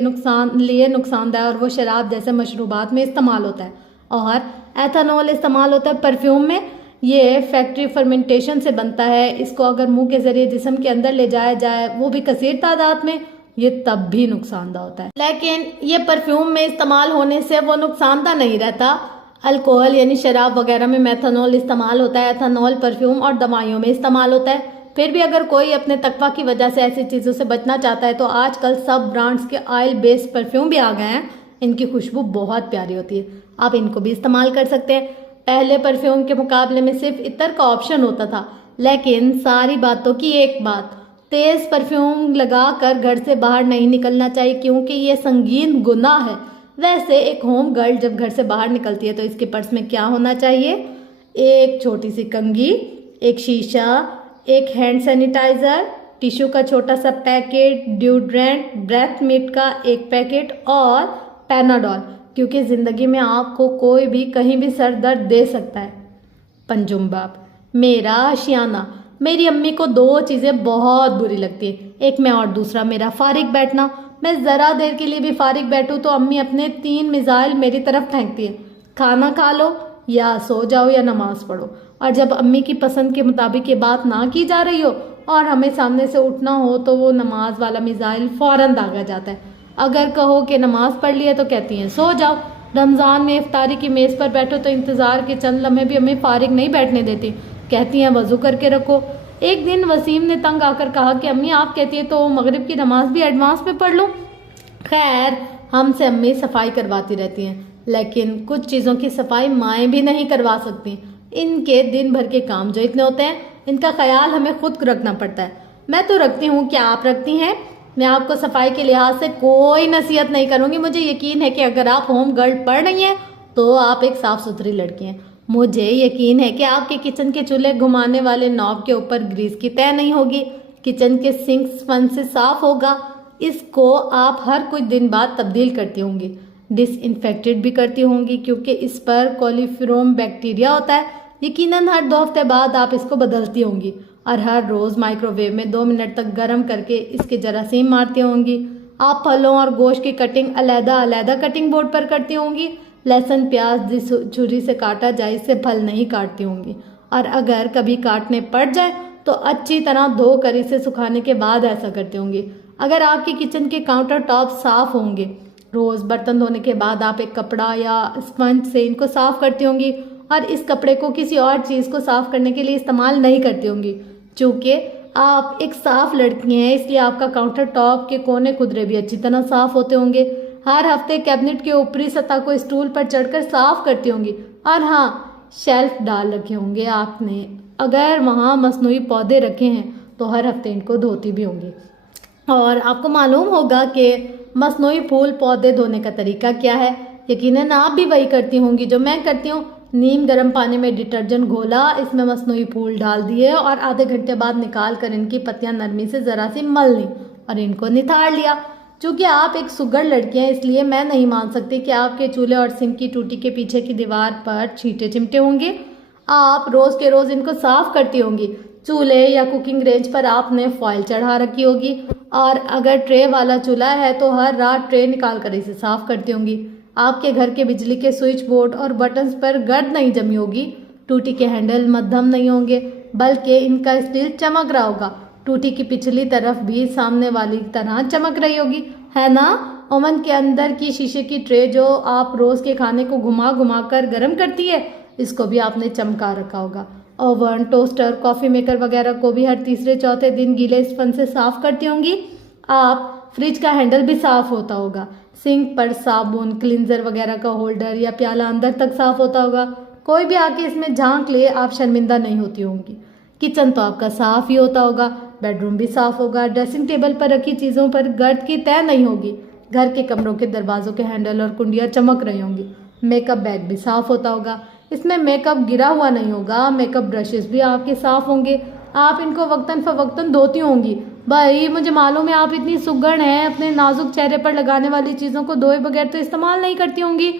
लिए नुकसानदायक और वो शराब जैसे मशरूबात में इस्तेमाल होता है। और एथनॉल इस्तेमाल होता है परफ्यूम में। ये फैक्ट्री फर्मेंटेशन से बनता है। इसको अगर मुंह के ज़रिए जिस्म के अंदर ले जाया जाए, वो भी कसीर तादाद में, ये तब भी नुकसानदा होता है। लेकिन ये परफ्यूम में इस्तेमाल होने से वो नुकसानदा नहीं रहता। अल्कोहल यानी शराब वगैरह में मेथनॉल इस्तेमाल होता है, एथनॉल परफ्यूम और दवाइयों में इस्तेमाल होता है। फिर भी अगर कोई अपने तकवा की वजह से ऐसी चीज़ों से बचना चाहता है तो आजकल सब ब्रांड्स के ऑयल बेस्ड परफ्यूम भी आ गए हैं। इनकी खुशबू बहुत प्यारी होती है, आप इनको भी इस्तेमाल कर सकते हैं। पहले परफ्यूम के मुकाबले में सिर्फ इत्र का ऑप्शन होता था, लेकिन सारी बातों की एक बात, तेज़ परफ्यूम लगा कर घर से बाहर नहीं निकलना चाहिए क्योंकि ये संगीन गुनाह है। वैसे एक होम गर्ल जब घर से बाहर निकलती है तो इसके पर्स में क्या होना चाहिए? एक छोटी सी कंघी, एक शीशा, एक हैंड सैनिटाइज़र, टिश्यू का छोटा सा पैकेट, ड्यूड्रेंट, ब्रेथ मिंट का एक पैकेट और पैनाडॉल, क्योंकि ज़िंदगी में आपको कोई भी कहीं भी सर दर्द दे सकता है। पंजुम्बाब, मेरा आशियाना। मेरी अम्मी को 2 चीज़ें बहुत बुरी लगती है, एक मैं और दूसरा मेरा फारिग बैठना। मैं ज़रा देर के लिए भी फारिग बैठूँ तो अम्मी अपने 3 मिसाइल मेरी तरफ फेंकती है, खाना खा लो या सो जाओ या नमाज़ पढ़ो। और जब अम्मी की पसंद के मुताबिक ये बात ना की जा रही हो और हमें सामने से उठना हो तो वो नमाज वाला मिसाइल फ़ौरन दागा जाता है। अगर कहो कि नमाज़ पढ़ ली है तो कहती हैं सो जाओ। रमज़ान में इफ्तारी की मेज़ पर बैठो तो इंतज़ार के चंद लम्हे भी हमें फारिग नहीं बैठने देती, कहती हैं वज़ू करके रखो। एक दिन वसीम ने तंग आकर कहा कि अम्मी आप कहती है तो मगरिब की नमाज भी एडवांस में पढ़ लूँ। खैर हमसे अम्मी सफाई करवाती रहती हैं, लेकिन कुछ चीज़ों की सफाई माएँ भी नहीं करवा सकती। इनके दिन भर के काम जो इतने होते हैं, इनका ख्याल हमें खुद रखना पड़ता है। मैं तो रखती हूँ, क्या आप रखती हैं? मैं आपको सफाई के लिहाज से कोई नसीहत नहीं करूँगी। मुझे यकीन है कि अगर आप होम गर्ल पढ़ रही हैं तो आप एक साफ़ सुथरी लड़की हैं। मुझे यकीन है कि आपके किचन के चूल्हे घुमाने वाले नॉब के ऊपर ग्रीस की तह नहीं होगी, किचन के सिंक स्पंज से साफ होगा, इसको आप हर कुछ दिन बाद तब्दील करती होंगी, डिसइंफेक्टेड भी करती होंगी क्योंकि इस पर कोलीफॉर्म बैक्टीरिया होता है। यकीनन हर 2 हफ्ते बाद आप इसको बदलती होंगी और हर रोज़ माइक्रोवेव में 2 मिनट तक गर्म करके इसके जरासीम मारती होंगी। आप फलों और गोश्त की कटिंग अलग-अलग कटिंग बोर्ड पर करती होंगी। लहसुन प्याज जिस छुरी से काटा जाए इससे फल नहीं काटती होंगी, और अगर कभी काटने पड़ जाए तो अच्छी तरह धोकर इसे सुखाने के बाद ऐसा करती होंगी। अगर आपके किचन के काउंटर टॉप साफ होंगे, रोज़ बर्तन धोने के बाद आप एक कपड़ा या स्पंज से इनको साफ करती होंगी और इस कपड़े को किसी और चीज़ को साफ करने के लिए इस्तेमाल नहीं करती होंगी। चूँकि आप एक साफ लड़की हैं, इसलिए आपका काउंटर टॉप के कोने कुदरे भी अच्छी तरह साफ होते होंगे। हर हफ्ते कैबिनेट के ऊपरी सतह को स्टूल पर चढ़कर साफ करती होंगी। और हाँ, शेल्फ डाल रखे होंगे आपने, अगर वहाँ मसनूई पौधे रखे हैं तो हर हफ्ते इनको धोती भी होंगी। और आपको मालूम होगा कि मसनूई फूल पौधे धोने का तरीका क्या है। यकीनन आप भी वही करती होंगी जो मैं करती हूँ। नीम गर्म पानी में डिटर्जेंट घोला, इसमें मसनूई फूल डाल दिए और आधे घंटे बाद निकाल कर इनकी पत्तियां नरमी से ज़रा सी मल ली और इनको निथाड़ लिया। चूँकि आप एक सुघड़ लड़की हैं, इसलिए मैं नहीं मान सकती कि आपके चूल्हे और सिंक की टूटी के पीछे की दीवार पर छींटे चिमटे होंगे। आप रोज़ के रोज़ इनको साफ करती होंगी। चूल्हे या कुकिंग रेंज पर आपने फॉइल चढ़ा रखी होगी, और अगर ट्रे वाला चूल्हा है तो हर रात ट्रे निकाल कर इसे साफ करती होंगी। आपके घर के बिजली के स्विच बोर्ड और बटन्स पर गर्द नहीं जमी होगी। टूटी के हैंडल मध्यम नहीं होंगे, बल्कि इनका स्टील चमक रहा होगा। टूटी की पिछली तरफ भी सामने वाली तरह चमक रही होगी, है ना? ओवन के अंदर की शीशे की ट्रे जो आप रोज़ के खाने को घुमा घुमा कर गर्म करती है, इसको भी आपने चमका रखा होगा। ओवन, टोस्टर, कॉफ़ी मेकर वगैरह को भी हर तीसरे चौथे दिन गीले स्पंज से साफ करती होंगी। आप फ्रिज का हैंडल भी साफ होता होगा। सिंक पर साबुन, क्लींजर वगैरह का होल्डर या प्याला अंदर तक साफ होता होगा। कोई भी आके इसमें झांक ले, आप शर्मिंदा नहीं होती होंगी। किचन तो आपका साफ ही होता होगा, बेडरूम भी साफ होगा। ड्रेसिंग टेबल पर रखी चीज़ों पर गर्द की तह नहीं होगी। घर के कमरों के दरवाजों के हैंडल और कुंडियाँ चमक रही होंगी। मेकअप बैग भी साफ होता होगा, इसमें मेकअप गिरा हुआ नहीं होगा। मेकअप ब्रशेस भी आपके साफ होंगे, आप इनको वक्तन फ़वक्तन धोती होंगी। भाई मुझे मालूम है आप इतनी सुगड़ हैं, अपने नाजुक चेहरे पर लगाने वाली चीज़ों को धोए बगैर तो इस्तेमाल नहीं करती होंगी।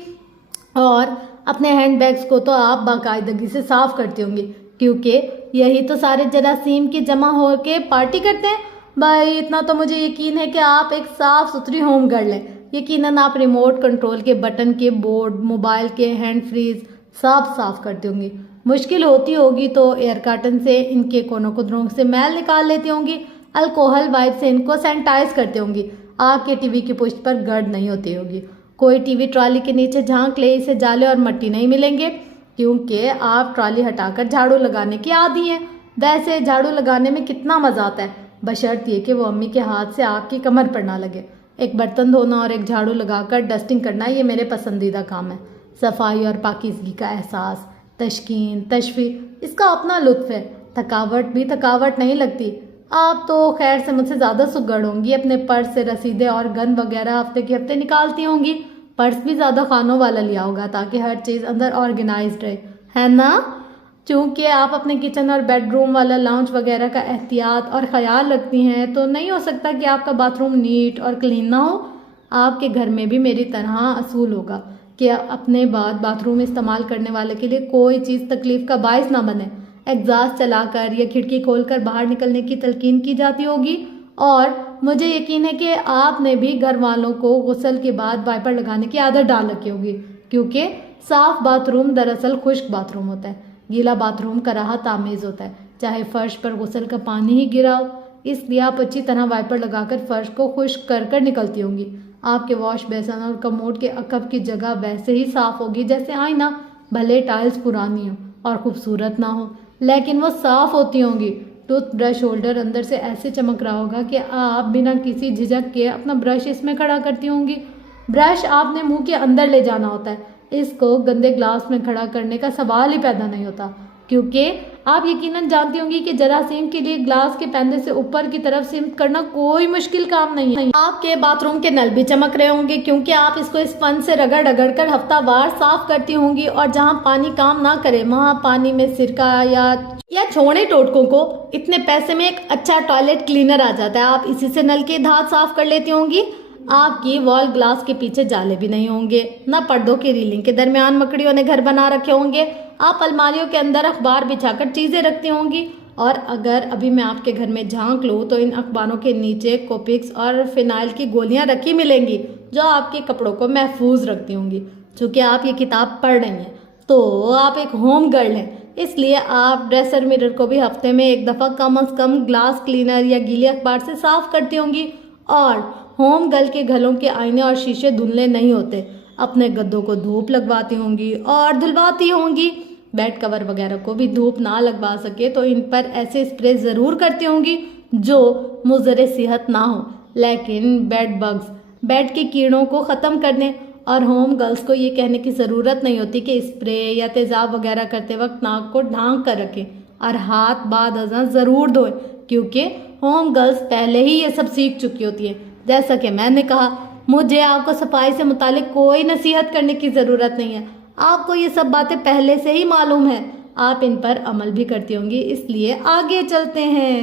और अपने हैंड बैग्स को तो आप बाकायदगी से साफ करती होंगी, क्योंकि यही तो सारे जरासीम के जमा हो के पार्टी करते हैं। भाई इतना तो मुझे यकीन है कि आप एक साफ़ सुथरी होम गर्ल हैं। यकीनन आप रिमोट कंट्रोल के बटन के बोर्ड, मोबाइल के हैंड फ्रीज सब साफ करती होंगी। मुश्किल होती होगी तो एयर कार्टन से इनके कोनों कुदरों से मैल निकाल लेती होंगी। अल्कोहल वाइप से इनको सैनिटाइज करती होंगी। आपके टीवी की पुष्ट पर गर्द नहीं होती होगी। कोई टीवी ट्रॉली के नीचे झांक ले, इसे जाले और मट्टी नहीं मिलेंगे, क्योंकि आप ट्रॉली हटाकर झाड़ू लगाने की आदी हैं। वैसे झाड़ू लगाने में कितना मज़ा आता है, बशर्ते कि वो अम्मी के हाथ से आपकी कमर पर ना लगे। एक बर्तन धोना और एक झाड़ू लगाकर डस्टिंग करना, ये मेरे पसंदीदा काम है। सफाई और पाकीज़गी का एहसास, तशकीन, तशवीर, इसका अपना लुत्फ़ है। थकावट भी थकावट नहीं लगती। आप तो खैर से मुझसे ज़्यादा सुगड़ होंगी। अपने पर्स से रसीदें और गन वगैरह हफ्ते के हफ्ते निकालती होंगी। पर्स भी ज़्यादा खानों वाला लिया होगा ताकि हर चीज़ अंदर ऑर्गेनाइज्ड रहे, है ना? चूँकि आप अपने किचन और बेडरूम वाला लाउंज वगैरह का एहतियात और ख़याल रखती हैं, तो नहीं हो सकता कि आपका बाथरूम नीट और क्लीन ना हो। आपके घर में भी मेरी तरह असूल होगा कि अपने बाद बाथरूम इस्तेमाल करने वाले के लिए कोई चीज़ तकलीफ़ का बायस ना बने। एग्जॉस्ट चलाकर या खिड़की खोलकर बाहर निकलने की तलकीन की जाती होगी। और मुझे यकीन है कि आपने भी घर वालों को गुस्ल के बाद वाइपर लगाने की आदत डाल रखी होगी, क्योंकि साफ़ बाथरूम दरअसल खुश्क बाथरूम होता है। गीला बाथरूम कराहा तामीज़ होता है, चाहे फ़र्श पर गुस्ल का पानी ही गिरा हो। इसलिए आप अच्छी तरह वाइपर लगाकर फ़र्श को खुश्क कर कर निकलती होंगी। आपके वॉश बेसन और कमोड के अकब की जगह वैसे ही साफ़ होगी जैसे आईना। भले टाइल्स पुरानी हो और खूबसूरत ना हो, लेकिन वो साफ़ होती होंगी। टूथब्रश होल्डर अंदर से ऐसे चमक रहा होगा कि आप बिना किसी झिझक के अपना ब्रश इसमें खड़ा करती होंगी। ब्रश आपने मुंह के अंदर ले जाना होता है, इसको गंदे ग्लास में खड़ा करने का सवाल ही पैदा नहीं होता, क्योंकि आप यकीनन जानती होंगी कि जरासीम के लिए ग्लास के पैंदे से ऊपर की तरफ सिमट करना कोई मुश्किल काम नहीं है। आपके बाथरूम के नल भी चमक रहे होंगे क्योंकि आप इसको स्पंज से रगड़ रगड़ कर हफ्तावार साफ करती होंगी, और जहां पानी काम ना करे वहां पानी में सिरका या छोड़े टोटकों को इतने पैसे में एक अच्छा टॉयलेट क्लीनर आ जाता है, आप इसी से नल के धात साफ कर लेती होंगी। आपकी वॉल ग्लास के पीछे जाले भी नहीं होंगे, ना पर्दों की रीलिंग के दरमियान मकड़ियों ने घर बना रखे होंगे। आप अलमारियों के अंदर अखबार बिछाकर चीजें रखती होंगी, और अगर अभी मैं आपके घर में झांक लूँ तो इन अखबारों के नीचे कोपिक्स और फिनाइल की गोलियां रखी मिलेंगी जो आपके कपड़ों को महफूज रखती होंगी। चूंकि आप ये किताब पढ़ रही हैं तो आप एक होम गर्ल हैं, इसलिए आप ड्रेसर मिरर को भी हफ्ते में एक दफ़ा कम से कम ग्लास क्लीनर या गीले अखबार से साफ करती होंगी। और होम गर्ल के घरों के आईने और शीशे धुलने नहीं होते, अपने गद्दों को धूप लगवाती होंगी और धुलवाती होंगी। बेड कवर वगैरह को भी धूप ना लगवा सके तो इन पर ऐसे स्प्रे ज़रूर करती होंगी जो मुज़र सेहत ना हो, लेकिन बेड बग्स, बेड के कीड़ों को ख़त्म करने। और होम गर्ल्स को ये कहने की ज़रूरत नहीं होती कि स्प्रे या तेज़ाब वगैरह करते वक्त नाक को ढांक कर रखें और हाथ बाद अज़ां ज़रूर धोएं, क्योंकि होम गर्ल्स पहले ही ये सब सीख चुकी होती है। जैसा कि मैंने कहा, मुझे आपको सफाई से मुतालिक कोई नसीहत करने की ज़रूरत नहीं है, आपको ये सब बातें पहले से ही मालूम है, आप इन पर अमल भी करती होंगी। इसलिए आगे चलते हैं।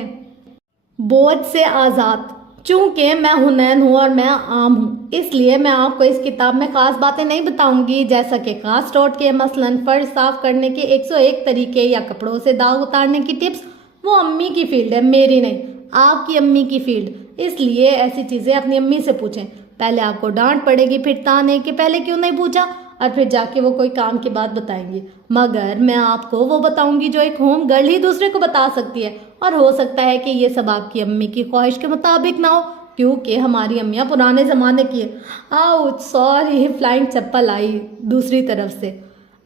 बोझ से आज़ाद। चूँकि मैं हुनैन हूँ और मैं आम हूँ, इसलिए मैं आपको इस किताब में ख़ास बातें नहीं बताऊंगी, जैसा कि खास तौर के मसलन फर्श साफ़ करने के 101 तरीके या कपड़ों से दाग उतारने की टिप्स। वो अम्मी की फील्ड है, मेरी नहीं, आपकी अम्मी की फील्ड। इसलिए ऐसी चीज़ें अपनी अम्मी से पूछें। पहले आपको डांट पड़ेगी, फिर ताने कि पहले क्यों नहीं पूछा, और फिर जाके वो कोई काम की बात बताएंगी। मगर मैं आपको वो बताऊंगी जो एक होम गर्ल ही दूसरे को बता सकती है, और हो सकता है कि ये सब आपकी अम्मी की ख्वाहिश के मुताबिक ना हो, क्योंकि हमारी अम्मियाँ पुराने ज़माने की है। आउच, सॉरी, फ्लाइंग चप्पल आई दूसरी तरफ से।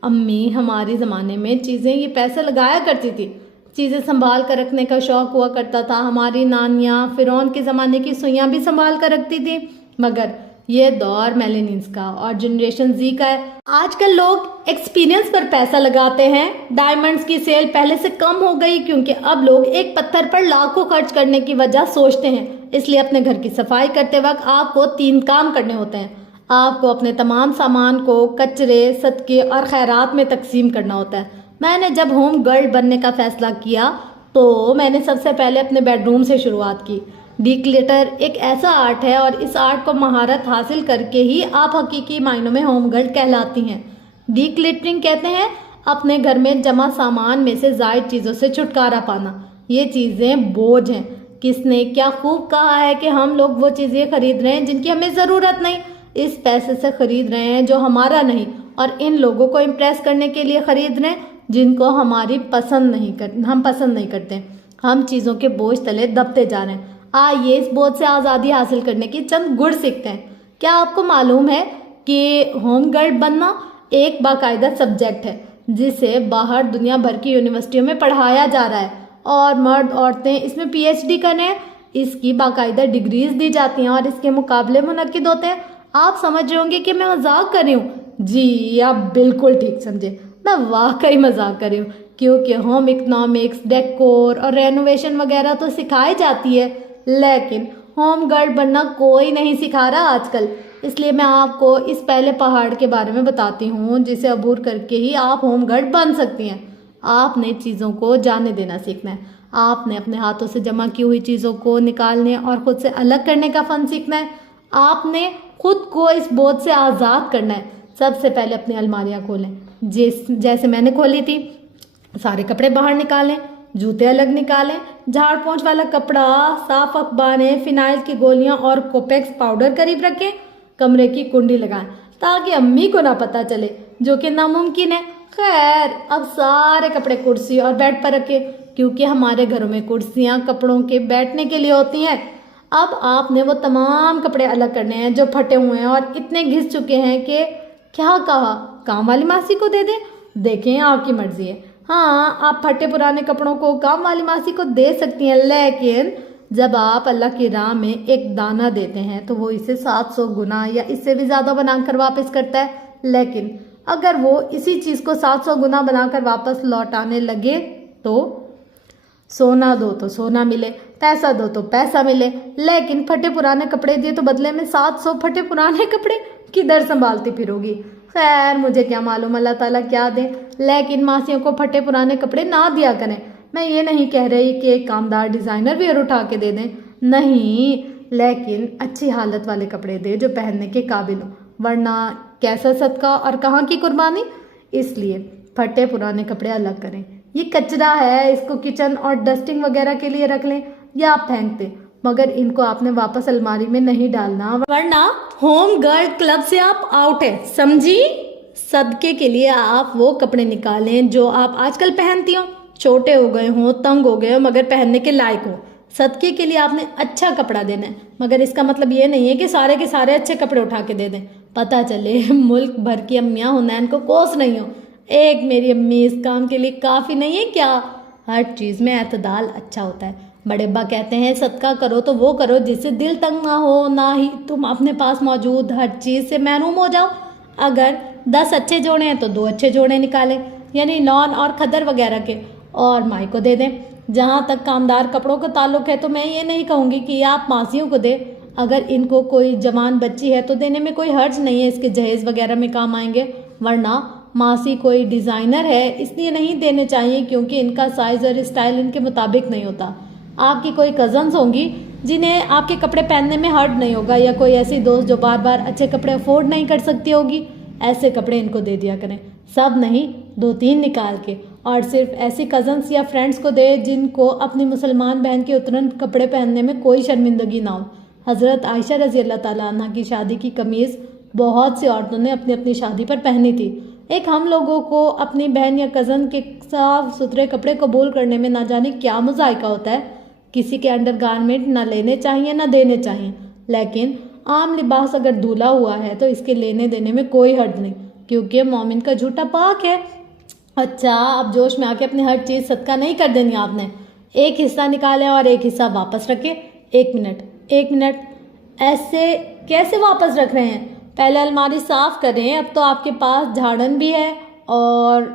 अम्मी हमारे ज़माने में चीज़ें ये पैसे लगाया करती थी, चीज़ें संभाल कर रखने का शौक़ हुआ करता था। हमारी नानियाँ फ़िरौन के ज़माने की सुइयाँ भी संभाल कर रखती थी। मगर ये दौर मिलेनियल्स का और जनरेशन जी का है। आजकल लोग एक्सपीरियंस पर पैसा लगाते हैं। डायमंड्स की सेल पहले से कम हो गई, क्योंकि अब लोग एक पत्थर पर लाखों खर्च करने की वजह सोचते हैं। इसलिए अपने घर की सफाई करते वक्त आपको 3 काम करने होते हैं। आपको अपने तमाम सामान को कचरे, सदके और खैरात में तकसीम करना होता है। मैंने जब होम गर्ल बनने का फैसला किया तो मैंने सबसे पहले अपने बेडरूम से शुरुआत की। डिक्लेटर एक ऐसा आर्ट है, और इस आर्ट को महारत हासिल करके ही आप हकीकी मायनों में होम गर्ल कहलाती हैं। डिक्लेटरिंग कहते हैं अपने घर में जमा सामान में से ज़ायद चीज़ों से छुटकारा पाना। ये चीज़ें बोझ हैं। किसने क्या खूब कहा है कि हम लोग वो चीज़ें खरीद रहे हैं जिनकी हमें ज़रूरत नहीं, इस पैसे से खरीद रहे हैं जो हमारा नहीं, और इन लोगों को इम्प्रेस करने के लिए खरीद रहे हैं जिनको हम पसंद नहीं करते। हम चीज़ों के बोझ तले दबते जा रहे हैं। आइए इस बोझ से आज़ादी हासिल करने की चंद गुर सीखते हैं। क्या आपको मालूम है कि होम गर्ल बनना एक बाकायदा सब्जेक्ट है जिसे बाहर दुनिया भर की यूनिवर्सिटियों में पढ़ाया जा रहा है, और मर्द औरतें इसमें PhD कर रहे हैं। इसकी बाकायदा डिग्रीज दी जाती हैं और इसके मुकाबले मुनक्किद होते हैं। आप समझ रहे होंगे कि मैं मजाक कर रही हूँ। जी, आप बिल्कुल ठीक समझे, मैं वाकई मजाक कर रही हूँ, क्योंकि होम इकोनॉमिक्स, डेकोर और रेनोवेशन वगैरह तो सिखाई जाती है, लेकिन होम गर्ल बनना कोई नहीं सिखा रहा आजकल। इसलिए मैं आपको इस पहले पहाड़ के बारे में बताती हूँ जिसे अबूर करके ही आप होम गर्ल बन सकती हैं। आपने चीज़ों को जाने देना सीखना है। आपने अपने हाथों से जमा की हुई चीज़ों को निकालने और ख़ुद से अलग करने का फ़न सीखना है। आपने खुद को इस बोझ से आज़ाद करना है। सबसे पहले अपनी अलमारियाँ खोलें, जैसे मैंने खोली थी। सारे कपड़े बाहर निकालें, जूते अलग निकालें, झाड़ पोंछ वाला कपड़ा, साफ अखबारें, फिनाइल की गोलियां और कोपेक्स पाउडर करीब रखें। कमरे की कुंडी लगाएं ताकि अम्मी को ना पता चले, जो कि नामुमकिन है। खैर, अब सारे कपड़े कुर्सी और बेड पर रखें, क्योंकि हमारे घरों में कुर्सियां कपड़ों के बैठने के लिए होती हैं। अब आपने वो तमाम कपड़े अलग करने हैं जो फटे हुए हैं और इतने घिस चुके हैं कि क्या कहा, काम वाली मासी को दे दें। देखें, आपकी मर्जी है। हाँ, आप फटे पुराने कपड़ों को काम वाली मासी को दे सकती हैं, लेकिन जब आप अल्लाह की राह में एक दाना देते हैं तो वो इसे 700 गुना या इससे भी ज़्यादा बनाकर वापस करता है। लेकिन अगर वो इसी चीज़ को 700 गुना बनाकर वापस लौटाने लगे तो सोना दो तो सोना मिले, पैसा दो तो पैसा मिले, लेकिन फटे पुराने कपड़े दिए तो बदले में 700 फटे पुराने कपड़े किधर संभालती फिरोगी। खैर, मुझे क्या मालूम अल्लाह ताला क्या दे, लेकिन मासियों को फटे पुराने कपड़े ना दिया करें। मैं ये नहीं कह रही कि एक कामदार डिज़ाइनर वेयर उठा के दे दें, नहीं, लेकिन अच्छी हालत वाले कपड़े दे जो पहनने के काबिल हो, वरना कैसा सदका और कहाँ की कुर्बानी। इसलिए फटे पुराने कपड़े अलग करें। ये कचरा है, इसको किचन और डस्टिंग वगैरह के लिए रख लें या आप फेंक दें, मगर इनको आपने वापस अलमारी में नहीं डालना, वरना होम गर्ल क्लब से आप आउट है, समझी। सदके के लिए आप वो कपड़े निकालें जो आप आजकल पहनती हो, छोटे हो गए हो, तंग हो गए हो, मगर पहनने के लायक हो। सदके के लिए आपने अच्छा कपड़ा देना है, मगर इसका मतलब ये नहीं है कि सारे के सारे अच्छे कपड़े उठा के दे दें। पता चले मुल्क भर की अम्मियाँ हुनैन को कोस नहीं हो, एक मेरी अम्मी इस काम के लिए काफ़ी नहीं है क्या। हर चीज़ में एतदाल अच्छा होता है। बड़े अब्बा कहते हैं सदका करो तो वो करो जिससे दिल तंग ना हो, ना ही तुम अपने पास मौजूद हर चीज़ से महरूम हो जाओ। अगर 10 अच्छे जोड़े हैं तो 2 अच्छे जोड़े निकालें, यानी लॉन और खदर वगैरह के, और माई को दे दें। जहाँ तक कामदार कपड़ों का ताल्लुक है तो मैं ये नहीं कहूँगी कि आप मासियों को दें। अगर इनको कोई जवान बच्ची है तो देने में कोई हर्ज नहीं है, इसके जहेज़ वगैरह में काम आएंगे। वरना मासी कोई डिज़ाइनर है इसलिए नहीं देने चाहिए क्योंकि इनका साइज़ और स्टाइल इनके मुताबिक नहीं होता। आपकी कोई कज़न्स होंगी जिन्हें आपके कपड़े पहनने में हर्ज नहीं होगा, या कोई ऐसी दोस्त जो बार बार अच्छे कपड़े अफोर्ड नहीं कर सकती होगी, ऐसे कपड़े इनको दे दिया करें। सब नहीं, 2-3 निकाल के, और सिर्फ ऐसी कज़न्स या फ्रेंड्स को दे जिनको अपनी मुसलमान बहन के उतरन कपड़े पहनने में कोई शर्मिंदगी ना हो। हज़रत आयशा रज़ी अल्लाह ताला अन्हा की शादी की कमीज़ बहुत सी औरतों ने अपनी अपनी शादी पर पहनी थी। एक हम लोगों को अपनी बहन या कज़न के साफ सुथरे कपड़े कबूल करने में ना जाने क्या मुज़ायका होता है। किसी के अंडर गारमेंट ना लेने चाहिए ना देने चाहिए, लेकिन आम लिबास अगर धुला हुआ है तो इसके लेने देने में कोई हर्ज नहीं, क्योंकि मोमिन का झूठा पाक है। अच्छा, अब जोश में आके अपनी हर चीज़ सदका नहीं कर देनी आपने। एक हिस्सा निकालें और एक हिस्सा वापस रखें। 1 मिनट, ऐसे कैसे वापस रख रहे हैं? पहले अलमारी साफ़ करें, अब तो आपके पास झाड़न भी है। और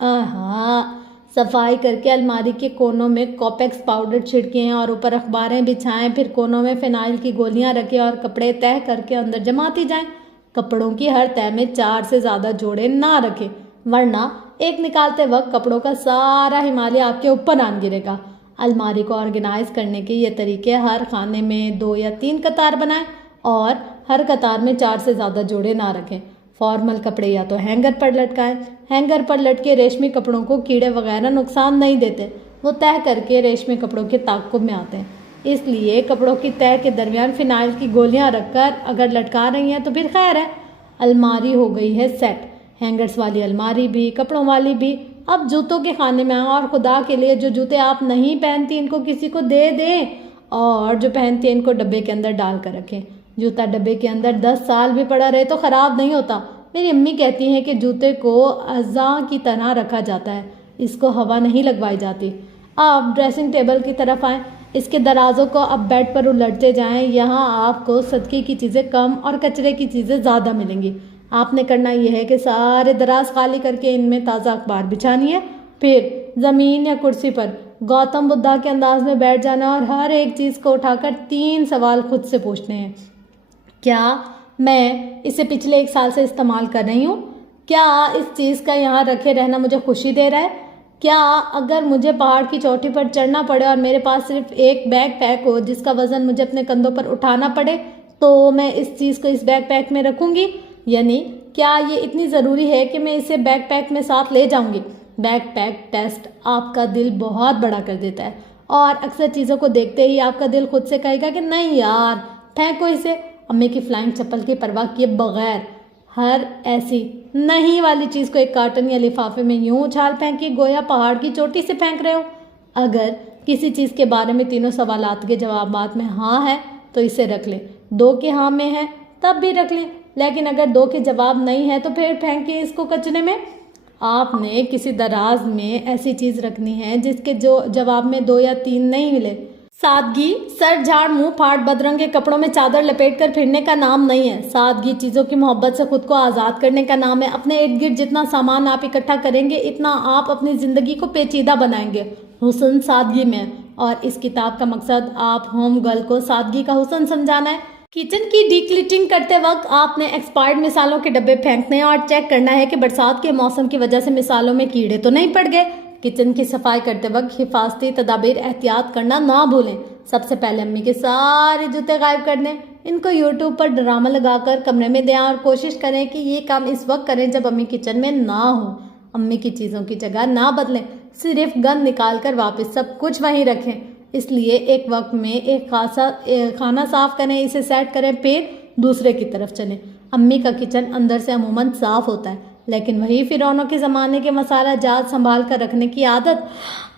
हाँ, सफाई करके अलमारी के कोनों में कॉपेक्स पाउडर छिड़कें और ऊपर अखबारें बिछाएं, फिर कोनों में फिनाइल की गोलियां रखें और कपड़े तह करके अंदर जमाती जाएं। कपड़ों की हर तह में 4 से ज़्यादा जोड़े ना रखें, वरना एक निकालते वक्त कपड़ों का सारा हिमालय आपके ऊपर आन गिरेगा। अलमारी को ऑर्गेनाइज करने के ये तरीके, हर खाने में 2 या 3 कतार बनाएं और हर कतार में 4 से ज़्यादा जोड़े ना रखें। फॉर्मल कपड़े या तो हैंगर पर लटकाएं। हैंगर पर लटके रेशमी कपड़ों को कीड़े वगैरह नुकसान नहीं देते, वो तह करके रेशमी कपड़ों के ताक़ुब में आते हैं। इसलिए कपड़ों की तह के दरमियान फिनाइल की गोलियां रखकर अगर लटका रही हैं तो फिर खैर है। अलमारी हो गई है सेट, हैंगर्स वाली अलमारी भी, कपड़ों वाली भी। अब जूतों के खाने में, और खुदा के लिए जो जूते आप नहीं पहनती इनको किसी को दे दें, और जो पहनती हैं इनको डब्बे के अंदर डाल कर रखें। जूता डब्बे के अंदर 10 साल भी पड़ा रहे तो ख़राब नहीं होता। मेरी अम्मी कहती हैं कि जूते को अज़ा की तरह रखा जाता है, इसको हवा नहीं लगवाई जाती। अब ड्रेसिंग टेबल की तरफ आएँ। इसके दराजों को अब बेड पर उलटते जाएं। यहाँ आपको सदके की चीज़ें कम और कचरे की चीज़ें ज़्यादा मिलेंगी। आपने करना यह है कि सारे दराज खाली करके इनमें ताज़ा अखबार बिछानी है, फिर ज़मीन या कुर्सी पर गौतम बुद्धा के अंदाज में बैठ जाना और हर एक चीज़ को उठाकर 3 सवाल खुद से पूछने हैं। क्या मैं इसे पिछले 1 साल से इस्तेमाल कर रही हूँ? क्या इस चीज़ का यहाँ रखे रहना मुझे खुशी दे रहा है? क्या अगर मुझे पहाड़ की चोटी पर चढ़ना पड़े और मेरे पास सिर्फ एक बैग पैक हो जिसका वज़न मुझे अपने कंधों पर उठाना पड़े, तो मैं इस चीज़ को इस बैग पैक में रखूँगी? यानी क्या ये इतनी ज़रूरी है कि मैं इसे बैग पैक में साथ ले जाऊँगी? बैग पैक टेस्ट आपका दिल बहुत बड़ा कर देता है, और अक्सर चीज़ों को देखते ही आपका दिल खुद से कहेगा कि नहीं यार, फेंको इसे। अम्मी की फ्लाइंग चप्पल की परवाह किए बगैर हर ऐसी नहीं वाली चीज़ को एक कार्टन या लिफाफे में यूं उछाल फेंकी गोया पहाड़ की चोटी से फेंक रहे हो। अगर किसी चीज़ के बारे में तीनों सवालात के जवाबात में हाँ है तो इसे रख लें, 2 के हाँ में है तब भी रख लें, लेकिन अगर 2 के जवाब नहीं है तो फिर फेंकिए इसको कचरे में। आपने किसी दराज में ऐसी चीज़ रखनी है जिसके जो जवाब में 2 या 3 नहीं मिले। सादगी सर झाड़ मुंह फाड़ बदरंगे कपड़ों में चादर लपेट कर फिरने का नाम नहीं है। सादगी चीज़ों की मोहब्बत से खुद को आज़ाद करने का नाम है। अपने इर्द गिर्द जितना सामान आप इकट्ठा करेंगे इतना आप अपनी ज़िंदगी को पेचीदा बनाएंगे। हुस्न सादगी में, और इस किताब का मकसद आप होम गर्ल को सादगी का हुस्न समझाना है। किचन की डीक्लिटरिंग करते वक्त आपने एक्सपायर्ड मिसालों के डब्बे फेंकने हैं और चेक करना है कि बरसात के मौसम की वजह से मिसालों में कीड़े तो नहीं पड़ गए। किचन की सफाई करते वक्त हिफाजती तदाबीर एहतियात करना ना भूलें। सबसे पहले अम्मी के सारे जूते गायब कर दें। इनको यूट्यूब पर ड्रामा लगाकर कमरे में दें और कोशिश करें कि ये काम इस वक्त करें जब अम्मी किचन में ना हो। अम्मी की चीज़ों की जगह ना बदलें, सिर्फ गंद निकाल कर वापस सब कुछ वहीं रखें। इसलिए एक वक्त में एक खाना साफ करें, इसे सेट करें, फिर दूसरे की तरफ चलें। अम्मी का किचन अंदर से अमूमन साफ होता है, लेकिन वही फिरौनों के ज़माने के मसाला जात संभाल कर रखने की आदत,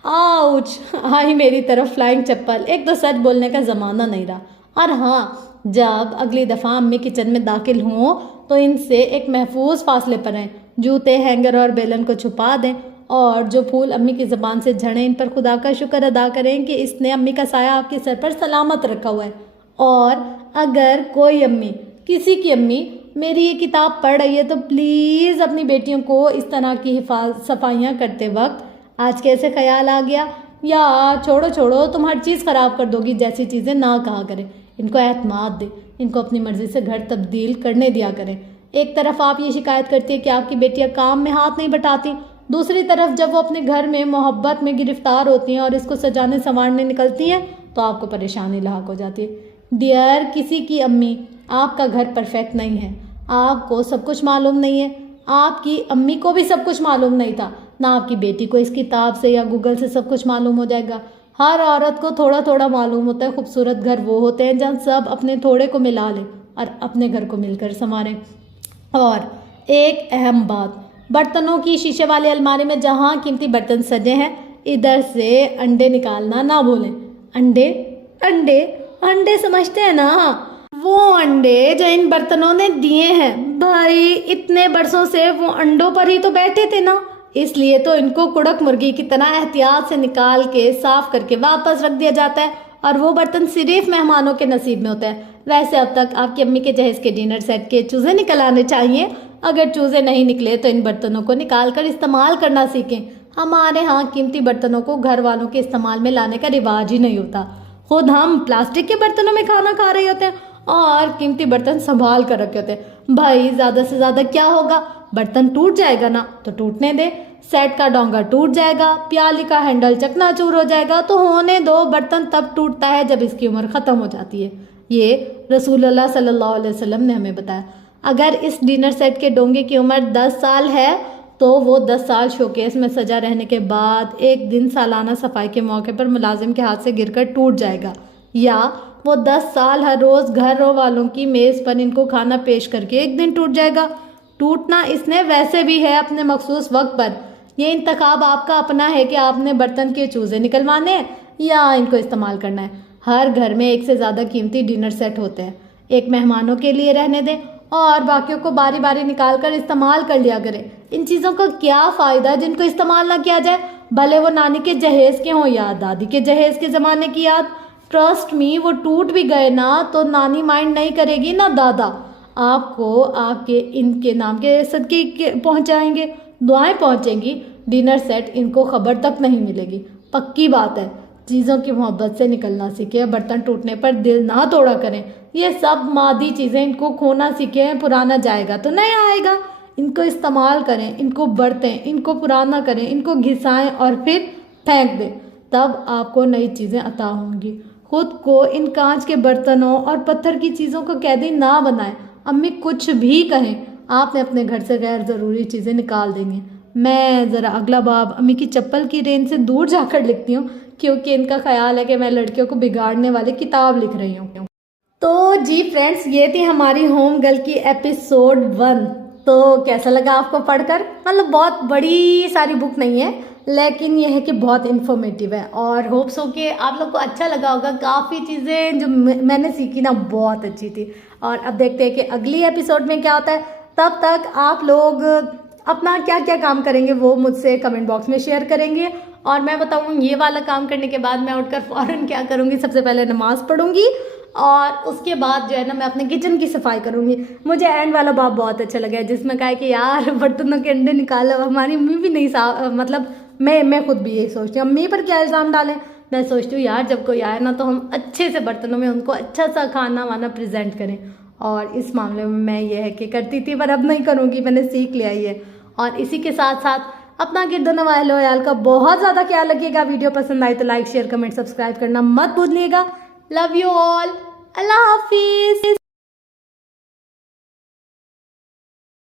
आउच, आई मेरी तरफ फ्लाइंग चप्पल। एक तो सच बोलने का ज़माना नहीं रहा। और हाँ, जब अगली दफ़ा अम्मी किचन में दाखिल हों तो इनसे एक महफूज फासले पर रहें। जूते, हैंगर और बेलन को छुपा दें और जो फूल अम्मी की ज़बान से झड़े इन पर खुदा का शुक्र अदा करें कि इसने अम्मी का साया आपके सर पर सलामत रखा हुआ है। और अगर कोई अम्मी, किसी की अम्मी मेरी ये किताब पढ़ रही है तो प्लीज़ अपनी बेटियों को इस तरह की सफाइयाँ करते वक्त आज कैसे ख्याल आ गया या छोड़ो छोड़ो तुम हर चीज़ ख़राब कर दोगी जैसी चीज़ें ना कहा करें। इनको एतमाद दें, इनको अपनी मर्ज़ी से घर तब्दील करने दिया करें। एक तरफ आप ये शिकायत करती है कि आपकी बेटियां काम में हाथ नहीं बटाती, दूसरी तरफ जब वो अपने घर में मोहब्बत में गिरफ्तार होती हैं और इसको सजाने संवारने निकलती हैं तो आपको परेशानी लाक हो जाती है। डियर, किसी की अम्मी, आपका घर परफेक्ट नहीं है। आपको सब कुछ मालूम नहीं है। आपकी अम्मी को भी सब कुछ मालूम नहीं था। ना आपकी बेटी को इस किताब से या गूगल से सब कुछ मालूम हो जाएगा। हर औरत को थोड़ा थोड़ा मालूम होता है। खूबसूरत घर वो होते हैं जहाँ सब अपने थोड़े को मिला लें और अपने घर को मिलकर संवारें। और एक अहम बात, बर्तनों की शीशे वाली अलमारी में जहाँ कीमती बर्तन सजे हैं इधर से अंडे निकालना ना भूलें। अंडे अंडे अंडे समझते हैं ना, वो अंडे जो इन बर्तनों ने दिए हैं। भाई इतने बरसों से वो अंडों पर ही तो बैठे थे ना, इसलिए तो इनको कुड़क मुर्गी की तरह एहतियात से निकाल के साफ करके वापस रख दिया जाता है और वो बर्तन सिर्फ मेहमानों के नसीब में होता है। वैसे अब तक आपकी अम्मी के जहेज के डिनर सेट के चूज़े निकल आने चाहिए। अगर चूज़े नहीं निकले तो इन बर्तनों को निकाल कर इस्तेमाल करना सीखें। हमारे यहाँ कीमती बर्तनों को घर वालों के इस्तेमाल में लाने का रिवाज ही नहीं होता। खुद हम प्लास्टिक के बर्तनों में खाना खा रहे होते हैं और कीमती बर्तन संभाल कर रखे होते हैं। भाई ज़्यादा से ज़्यादा क्या होगा, बर्तन टूट जाएगा ना तो टूटने दे, सेट का डोंगा टूट जाएगा, प्याली का हैंडल चकनाचूर हो जाएगा तो होने दो। बर्तन तब टूटता है जब इसकी उम्र ख़त्म हो जाती है। ये रसूलुल्लाह सल्लल्लाहु अलैहि वसल्लम ने हमें बताया। अगर इस डिनर सेट के डोंगे की उम्र 10 साल है तो वो 10 साल शोकेस में सजा रहने के बाद एक दिन सालाना सफाई के मौके पर मुलाजिम के हाथ से गिरकर टूट जाएगा, या वो 10 साल हर रोज़ घर वालों की मेज़ पर इनको खाना पेश करके एक दिन टूट जाएगा। टूटना इसने वैसे भी है अपने मखसूस वक्त पर। ये इंतखाब आपका अपना है कि आपने बर्तन के चूज़े निकलवाने हैं या इनको इस्तेमाल करना है। हर घर में एक से ज़्यादा कीमती डिनर सेट होते हैं। एक मेहमानों के लिए रहने दें और बाकियों को बारी बारी निकाल कर इस्तेमाल कर लिया करें। इन चीज़ों का क्या फ़ायदा जिनको इस्तेमाल ना किया जाए, भले वो नानी के जहेज़ के हों या दादी के जहेज़ के ज़माने की याद। ट्रस्ट मी, वो टूट भी गए ना तो नानी माइंड नहीं करेगी ना दादा, आपको आपके इनके नाम के सदके पहुँचाएंगे, दुआएं पहुँचेंगी। डिनर सेट इनको खबर तक नहीं मिलेगी। पक्की बात है, चीज़ों की मोहब्बत से निकलना सीखे, बर्तन टूटने पर दिल ना तोड़ा करें। ये सब मादी चीज़ें इनको खोना सीखें, पुराना जाएगा तो नया आएगा। इनको इस्तेमाल करें, इनको बरतें, इनको पुराना करें, इनको घिसाएं और फिर फेंक दें, तब आपको नई चीज़ें अता होंगी। खुद को इन कांच के बर्तनों और पत्थर की चीज़ों को कैदी ना बनाएं। अम्मी कुछ भी कहें, आपने अपने घर से गैर ज़रूरी चीज़ें निकाल देंगे। मैं ज़रा अगला बाब अम्मी की चप्पल की रेंज से दूर जाकर लिखती हूँ क्योंकि इनका ख्याल है कि मैं लड़कियों को बिगाड़ने वाली किताब लिख रही हूँ। तो जी फ्रेंड्स, ये थी हमारी होम गर्ल की एपिसोड 1। तो कैसा लगा आपको पढ़कर? मतलब बहुत बड़ी सारी बुक नहीं है, लेकिन यह है कि बहुत इन्फॉर्मेटिव है और होप्स हो कि आप लोग को अच्छा लगा होगा। काफ़ी चीज़ें जो मैंने सीखी ना बहुत अच्छी थी। और अब देखते हैं कि अगली एपिसोड में क्या होता है। तब तक आप लोग अपना क्या क्या काम करेंगे वो मुझसे कमेंट बॉक्स में शेयर करेंगे, और मैं बताऊँ ये वाला काम करने के बाद मैं उठकर फ़ौरन क्या करूँगी, सबसे पहले नमाज़ पढ़ूँगी और उसके बाद जो है ना मैं अपने किचन की सफाई करूँगी। मुझे एंड वाला बाप बहुत अच्छा लगा है जिसमें कहा है कि यार बर्तनों के अंडे निकालो, हमारी मम्मी भी नहीं मतलब मैं खुद भी यही सोचती हूँ, मम्मी पर क्या इल्ज़ाम डालें। मैं सोचती हूँ यार जब कोई आए ना तो हम अच्छे से बर्तनों में उनको अच्छा सा खाना वाना प्रेजेंट करें, और इस मामले में मैं ये है कि करती थी पर अब नहीं करूँगी, मैंने सीख लिया ही है। और इसी के साथ साथ अपना गिरदो नवालो याल का बहुत ज़्यादा ख्याल रखिएगा। वीडियो पसंद आई तो लाइक शेयर कमेंट सब्सक्राइब करना मत भूलिएगा। लव यू ऑल, अल्लाह हाफिज़।